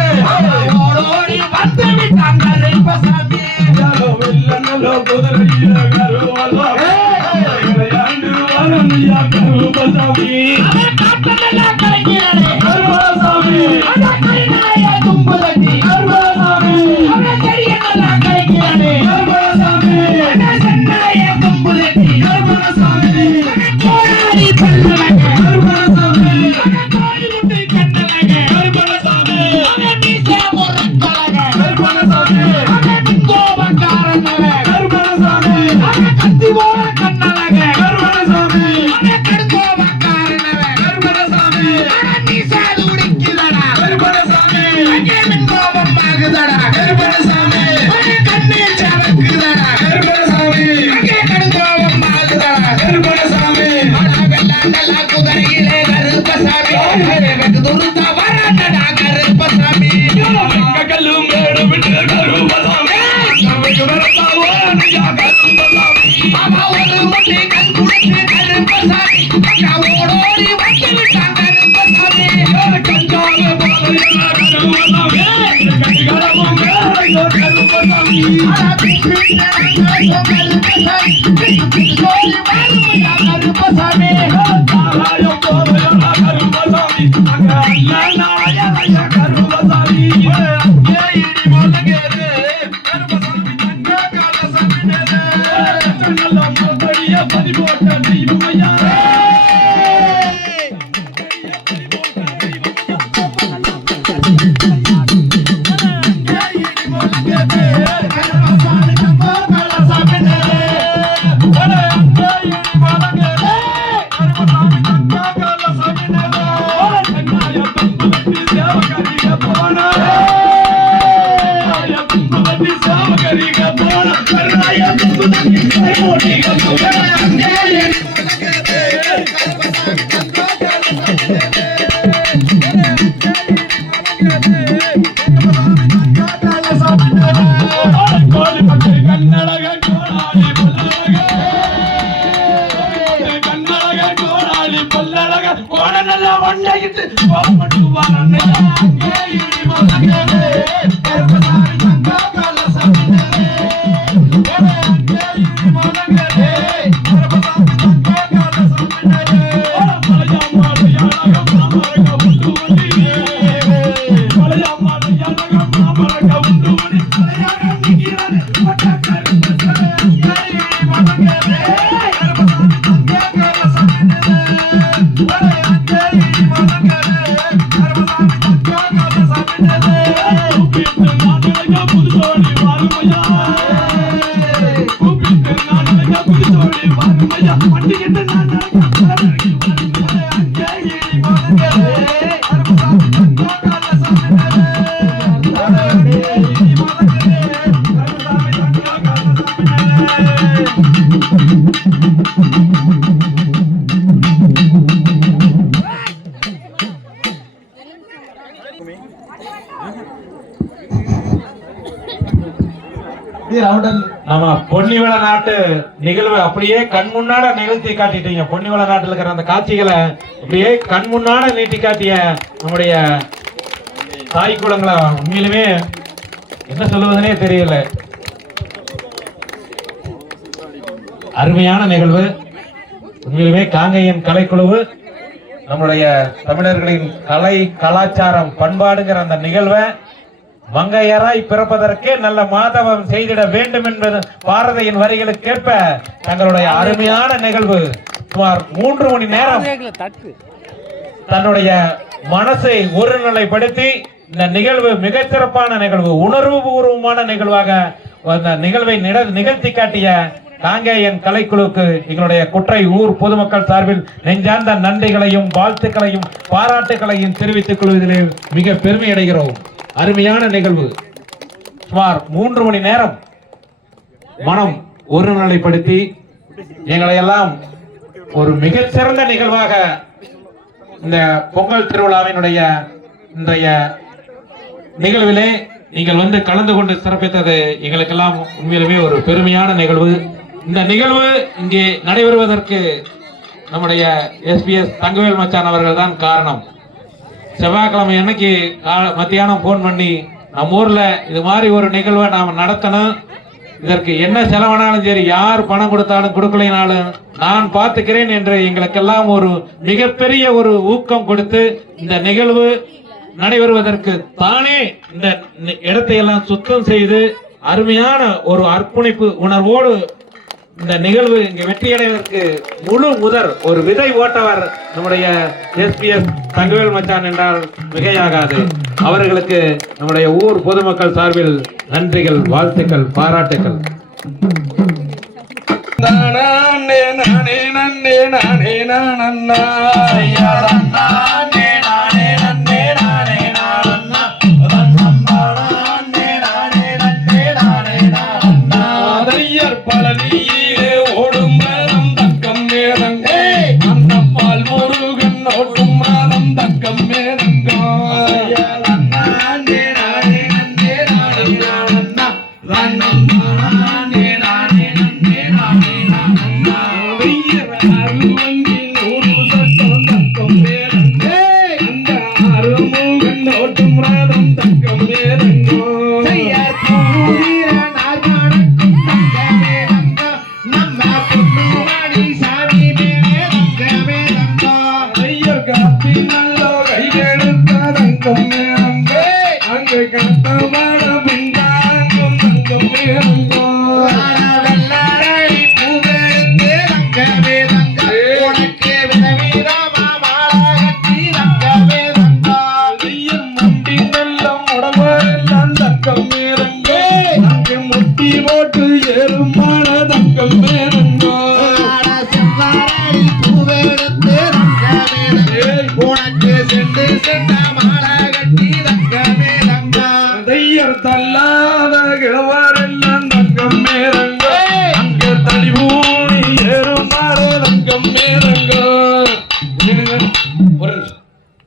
ஓடோடி வந்து விட்டான் கருப்பசாமி காட்டமெல்லாம் கலைஞரே கருப்பசாமி தும்புலட்டி கருப்பசாமி தெரியலாம் கலைஞரே சென்னாய தும்புலட்டி கோடாரி பல்லவக கோழி முட்டை கட்டழக மீச முறக்கழக கோபக்காரனவ கத்தி போல கண்ணழக கடுங்கோபக்காரனவ மீச துடிக்குதடா கோபம் ஆகுதடா கண்ணீர் சவக்குதடா கடுங்கோபம் ஆகுதடா வெள்ளாண்டலா குதிரையிலே கருப்பசாமி வெகு துருத்தா வராண்டடா கருப்பசாமி கல்லு மேடு விட்டு கருப்பசாமி மாமா ஒரு முட்டை கல் குடிச்சு கருப்பசாமி ஓடோடி வந்து விட்டான் கருப்பசாமி கருப்பசாமி Hey! நம்ம பொன்னிவள நாட்டு நிகழ்வு அப்படியே கண் முன்னாட நிகழ்த்தி காட்டிட்டீங்க. பொன்னிவள நாட்டில் இருக்கிற அந்த காட்சிகளை அப்படியே கண் முன்னாட நீட்டி காட்டிய நம்முடைய தாய் குளங்களை உண்மையிலுமே என்ன சொல்லுவதுனே தெரியல. அருமையான நிகழ்வு. உண்மையிலுமே காங்கேயன் கலைக்குழு நம்முடைய தமிழர்களின் கலை கலாச்சாரம் பண்பாடுங்கிற அந்த நிகழ்வை மங்கையராய் பிறப்பதற்கே நல்ல மாதவம் செய்திட வேண்டும் என்பது பாரதியின் வரிகளுக்கேற்ப தங்களுடைய அருமையான நிகழ்வு சுமார் 3 மணி நேரம் தன்னுடைய மனசை ஒருநிலைப்படுத்தி இந்த நிகழ்வு மிகச்சிறப்பான நிகழ்வு, உணர்வு பூர்வமான நிகழ்வாக அந்த நிகழ்வை நிகழ்த்தி காட்டிய காங்கேயன் கலைக்குழுவுக்கு எங்களுடைய குற்றை ஊர் பொதுமக்கள் சார்பில் நெஞ்சார்ந்த நன்றிகளையும் வாழ்த்துக்களையும் பாராட்டுகளையும் தெரிவித்துக் கொள்வதிலே மிக பெருமை அடைகிறோம். அருமையான நிகழ்வு. சுமார் 3 மணி நேரம் மனம் ஒருநிலைப்படுத்தி எங்களை எல்லாம் ஒரு மிகச்சிறந்த நிகழ்வாக இந்த பொங்கல் திருவிழாவினுடைய இன்றைய நிகழ்விலே நீங்கள் வந்து கலந்து கொண்டு சிறப்பித்தது எங்களுக்கெல்லாம் உண்மையிலுமே ஒரு பெருமையான நிகழ்வு. இந்த நிகழ்வு இங்கே நடைபெறுவதற்கு நம்முடைய எஸ்பிஎஸ் தங்கவேல் மச்சான் அவர்கள் தான் காரணம். செவ்வாய்க்கிழமை அன்னைக்கு மத்தியானம் போன் பண்ணி நம்ம ஊர்ல இது மாதிரி ஒரு நிகழ்வை நாம் நடத்தணும், இதற்கு என்ன செலவானாலும் சரி, யார் பணம் கொடுத்தாலும் கொடுக்கலைனாலும் நான் பார்த்துக்கிறேன் என்று எங்களுக்கெல்லாம் ஒரு மிகப்பெரிய ஒரு ஊக்கம் கொடுத்து இந்த நிகழ்வு நடைபெறுவதற்கு தானே இந்த இடத்தையெல்லாம் சுத்தம் செய்து அருமையான ஒரு அர்ப்பணிப்பு உணர்வோடு இந்த நிகழ்வு இங்கே வெற்றியடைவதற்கு முழு முதற் ஒரு விதை ஓட்டவர் நம்முடைய எஸ்பிஎஸ் தங்கவேல் மச்சான் என்றால் மிகையாகாது. அவர்களுக்கு நம்முடைய ஊர் பொதுமக்கள் சார்பில் நன்றிகள், வாழ்த்துக்கள், பாராட்டுக்கள்.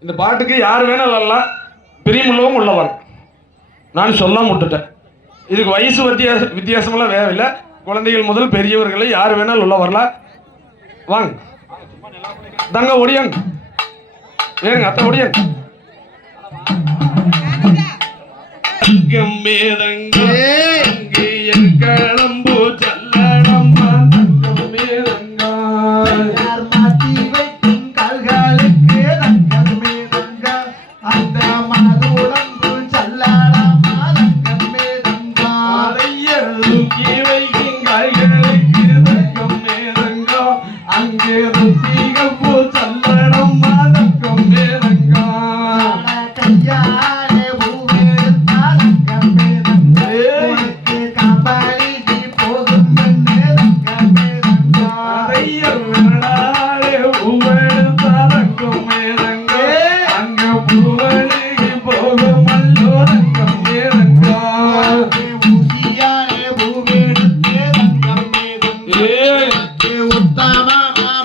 இந்த பாட்டுக்கு யார் வேணாலும் வரலாம், பிரியமுள்ளவும் உள்ளவர். நான் சொல்லாம விட்டுட்டேன். இதுக்கு வயசு வித்தியாசமெல்லாம் தேவையில்லை. குழந்தைகள் முதல் பெரியவர்களை யார் வேணாலும் உள்ள வரலாம். வாங்க தங்க ஒடியாங்க, ஏங்க அத்தை ஒடியாங்க. தங்கம் மேதங்கா அங்கே என் களம்பு சல்லடம்மா தங்கம் மேதங்கா யார் மாட்டி வைக்கும் கால்களுக்கு தங்கம் மேதங்கா அந்த மாதுளம்பு சல்லடம்மா தங்கம் மேதங்கா அதையர் தூக்கி வைக்கும் காய்களுக்கு தங்கம் மேதங்கா அங்கே ருத்திகப்பூ சல்லடம்மா தங்கம் மேதங்கா கையாலே பூவெடுத்தா தங்கம் மேதங்கா உனக்கு காப்பாடி போகும் தங்கம் மேதங்கா அதையர் வேளாளே பூவெடுத்தா தங்கம் மேதங்கா அங்க பூவழுகி போகுமல்லோ தங்கம் மேதங்கா ஊசியாலே பூவெடுத்து தங்கம் மேதங்கா உத்தம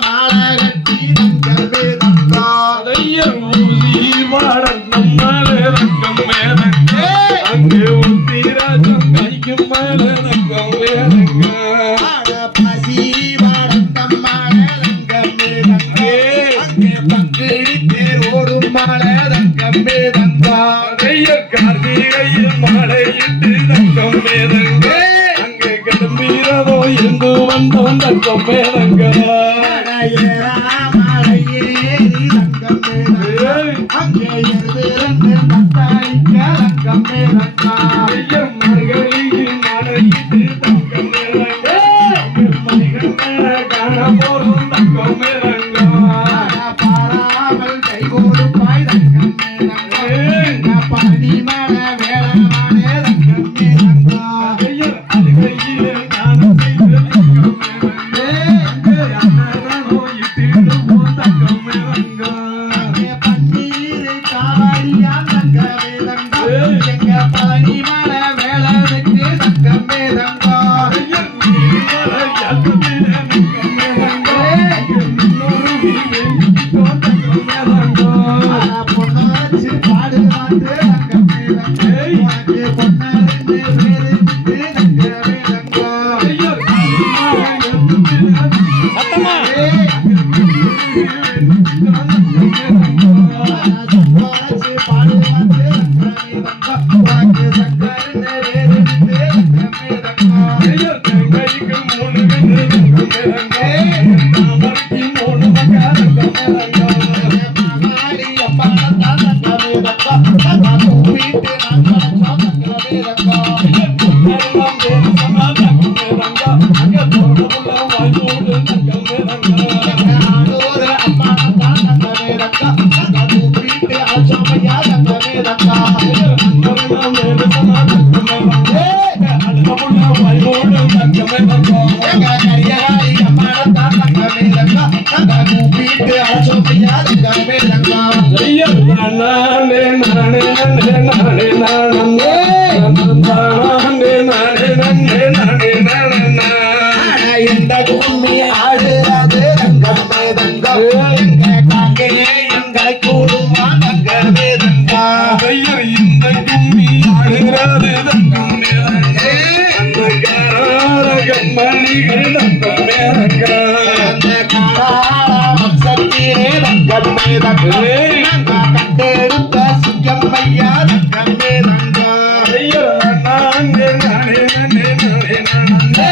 மாலை கட்டி தங்கம் மேதங்கா அதையர் ஊசி பாடம் நம்மளே தங்கம் மேதங்கா அங்கே உத்திராஜம் கைக்கும் மேலே தங்கம் மேதங்கா பசி வளர்த்தம் மாலை தங்கம் மேதங்கா அங்கே பங்கிடி தேர் ஓடும் மாலை தங்கம் மேதங்கா அதையர் கார்த்திகையில் மாலையிட்டு தங்கம் மேதங்கா அங்கே கிளம்பீரதோ இருந்து வந்தோம் தங்கம் மேதங்கா மலையேறா மலையேறி தங்கம் மேதங்கா அங்கே இருந்து ரெண்டு பத்தாளிக்க தங்கம் மேதங்கா ஐயர் மார்கழியில் மாலையிட்டு தங்கம் மேதங்கா அங்கே மணிகண்டன காண போறோம் தங்கம் மேதங்கா பாராமல் கை கொடுப்பாய் தங்கம் மேதங்கா பழனி மலை வேளமானே தங்கம் மேதங்கா ஐயர் அழுகையிலே தானம் செய்து தங்கம் மேதங்கா அண்ணனோ இட்டிட்டு போ தங்கம் மேதங்கா அங்கே பன்னீர் காவடியா தங்கம் மேதங்கா எங்க பழனி மலை வேளனுக்கு தங்கம் மேதங்கா ஐயர் நீர்மலை யாத்திரை தங்கம் மேதங்கா இன்னொரு வீரோ தங்கம் மேதங்கா பொண்ணு வச்சு பாடு வந்து தங்கம் மேதங்கா உனக்கு பொண்ணு பேரு தங்கம் மேதங்கா ஐயர் சத்தமா வச்சு பாடு வந்து தங்கம் மேதங்கா உனக்கு சங்கரன்னு பேரு தங்கம் மேதங்கா ஐயர் கைக்கு மூணு கண்ணு தங்கம் மேதங்கா தாமரைக்கு மூணு மக்கா தங்கம் மேதங்கா மகாடி அம்பாளா தங்கம் மேதங்கா தங்கா வீட்டு நான் படைச்சோம் தங்கம் மேதங்கா எல்லாம் வேறு சமா தங்கம் மேதங்கா அங்க தோடமுள்ள வாய்மூடு தங்கம் மேதங்கா ஆடூர் அம்பாளா தங்கம் மேதங்கா தங்கா வீட்டு அழைச்சோமையா தங்கம் மேதங்கா எல்லாம் வேறு சமா தங்கம் மேதங்கா அழுகமுள்ள வாய்மூடு தங்கம் மேதங்கா எங்க கரியாரி அம்பாளா தங்கம் மேதங்கா தங்கா வீட்டு அழைச்சோமையா தங்கம் மேதங்கா ஐயர் நானே நானே நானே நானே நானே நானே நானே நானே நானே நானே இந்த பூமி ஆடுறது தங்கம் மேதங்கா எங்க காங்கே எங்களை கூடுமா தங்கம் மேதங்கா ஐயர் இந்த கும்மி ஆடுகிறது தங்கம் மேதங்கா அந்த காரகம் மணிகள் தங்கம் மேதங்கா அந்த காராள வம்சத்திலே தங்கம் மேதங்கா நாங்க கண்டெடுத்த சிங்கம் ஐயா தங்கம் மேதங்கா ஐயர் நானே நானே நானே நானே நானே நானே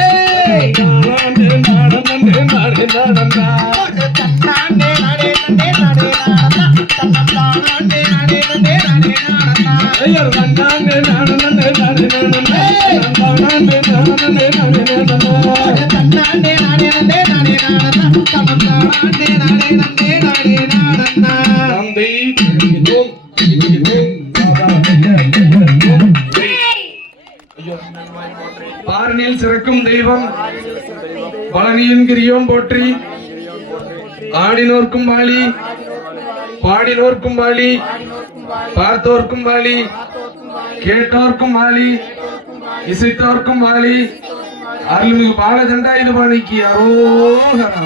நானே நானே நானே தன்னானே நானே நானே நானே நானே தன்னானே நானே நானே நானே நானே ஐயர் நானே நானே நானே நானே நானே நானே நானே நானே நானே தன்னானே நானே நானே நானே நானே தன்னானே நானே நானே நானே நானே தந்தை இதுவும் பாரணியில் சிறக்கும் தெய்வம் பழனியின் கிரியோன் போற்றி ஆடினோர்க்கும் வாழி பாடினோர்க்கும் வாழி பார்த்தோர்க்கும் வாழி கேட்டோர்க்கும் வாழி இசைத்தோர்க்கும் வாழி அருள்மிகு பாலதண்டாயுதபாணிக்கு அரோகரா.